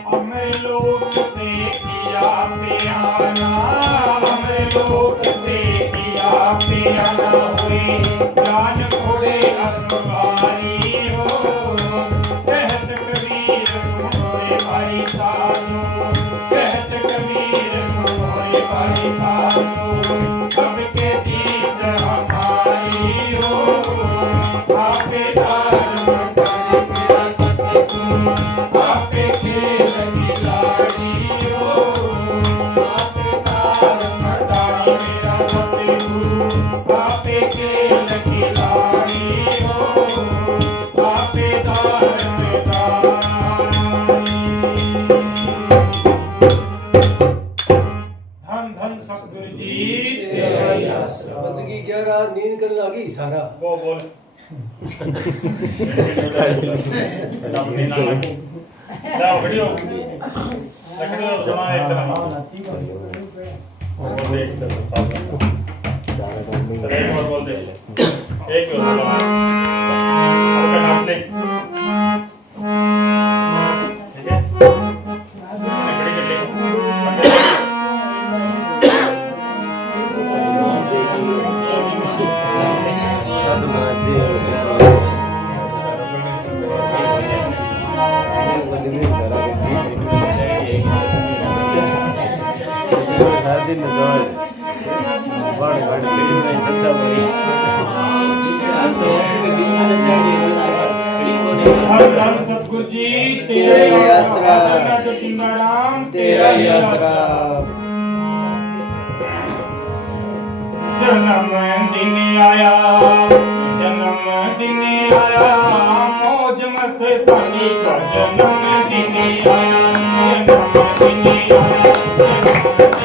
अमरलोक से किया प्यारा, अमरलोक से किया प्यारा हुए ज्ञान घोड़े असवारी हो। कहत कबीर सुनो भाई साधो, कहत कबीर सुनो भाई साधो, सबके जीत हमारी हो। आपे धर्म कर मेरा सतगुरु, आपे खेल खिलाड़ी हो। आपे धर्म दानी मेरा सतगुरु, आपे खेल खिलाड़ी हो। आपे धर्म दानी। धन धन सतगुरु जी तेरा ही आसरा। बंदगी 11 नींद करने लगी सारा वो बोल बेटा अपनी ना लगे जाओ खड़ी हो लकड़ी हो सुना एक तरह वो देख तो साथ चले एक और बोल दे एक और बोल आपका नाम ले ठीक है लकड़ी कर ले धन धन सतगुरु जी तेरा ही आसरा। राम तेरा ही आसरा। जन्म दिन आया, जन्म दिन आया, मौज मस्तानी का जन्म दिन आया, जन्म दिन आया, जन्म दिन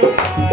Thank you.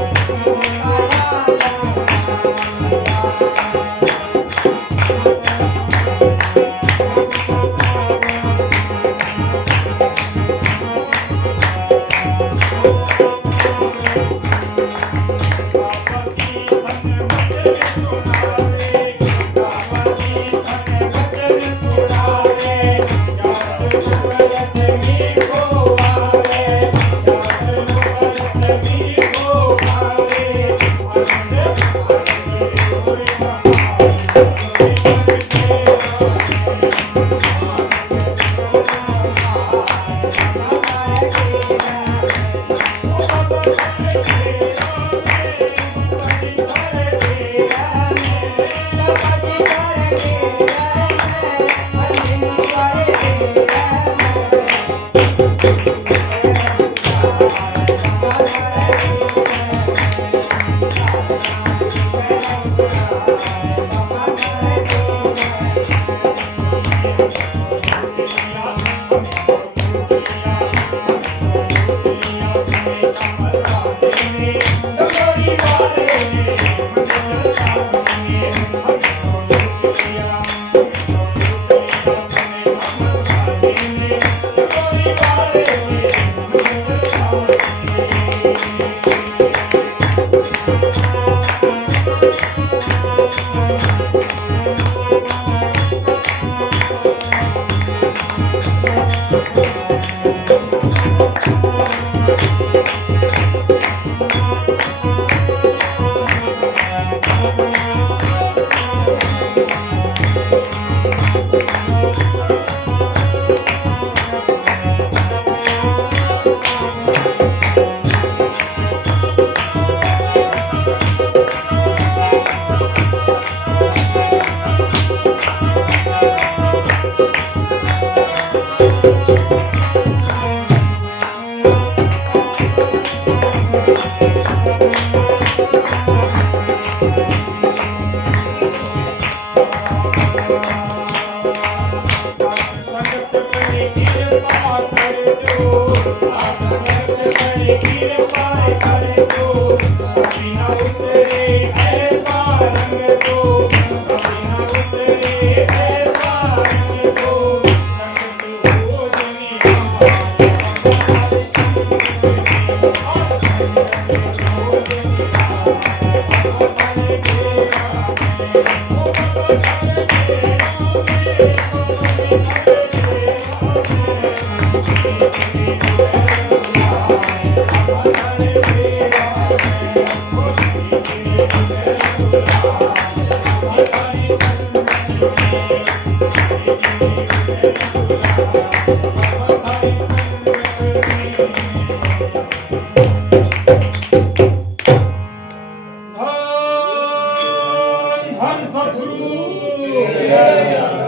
धन सतगुरु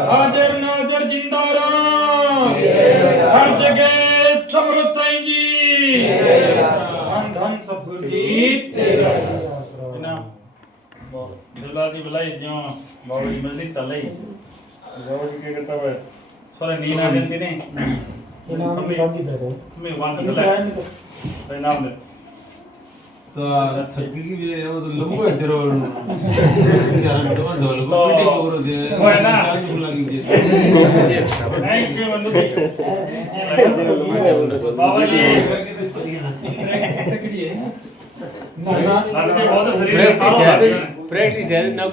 हाजिर नाजिर जिंदा राम हर जगह समरत साईं जी धन धन सतगुरु जी ना दिलदार दी भलाई जो बाबू जी मजलिस चल रही बाबू जी के कहता है थोड़ा नींद आ जाती नहीं तुम्हें वहां तक ले भाई नाम ले तो थकी की भी वो तो लोगों है तेरे और जान तो ढोल को पीटे को करो दे वो है ना जान को लगी दे नहीं क्यों बंदू बाबा जी ना बहुत शरीर में सालों प्रैक्टिस है ना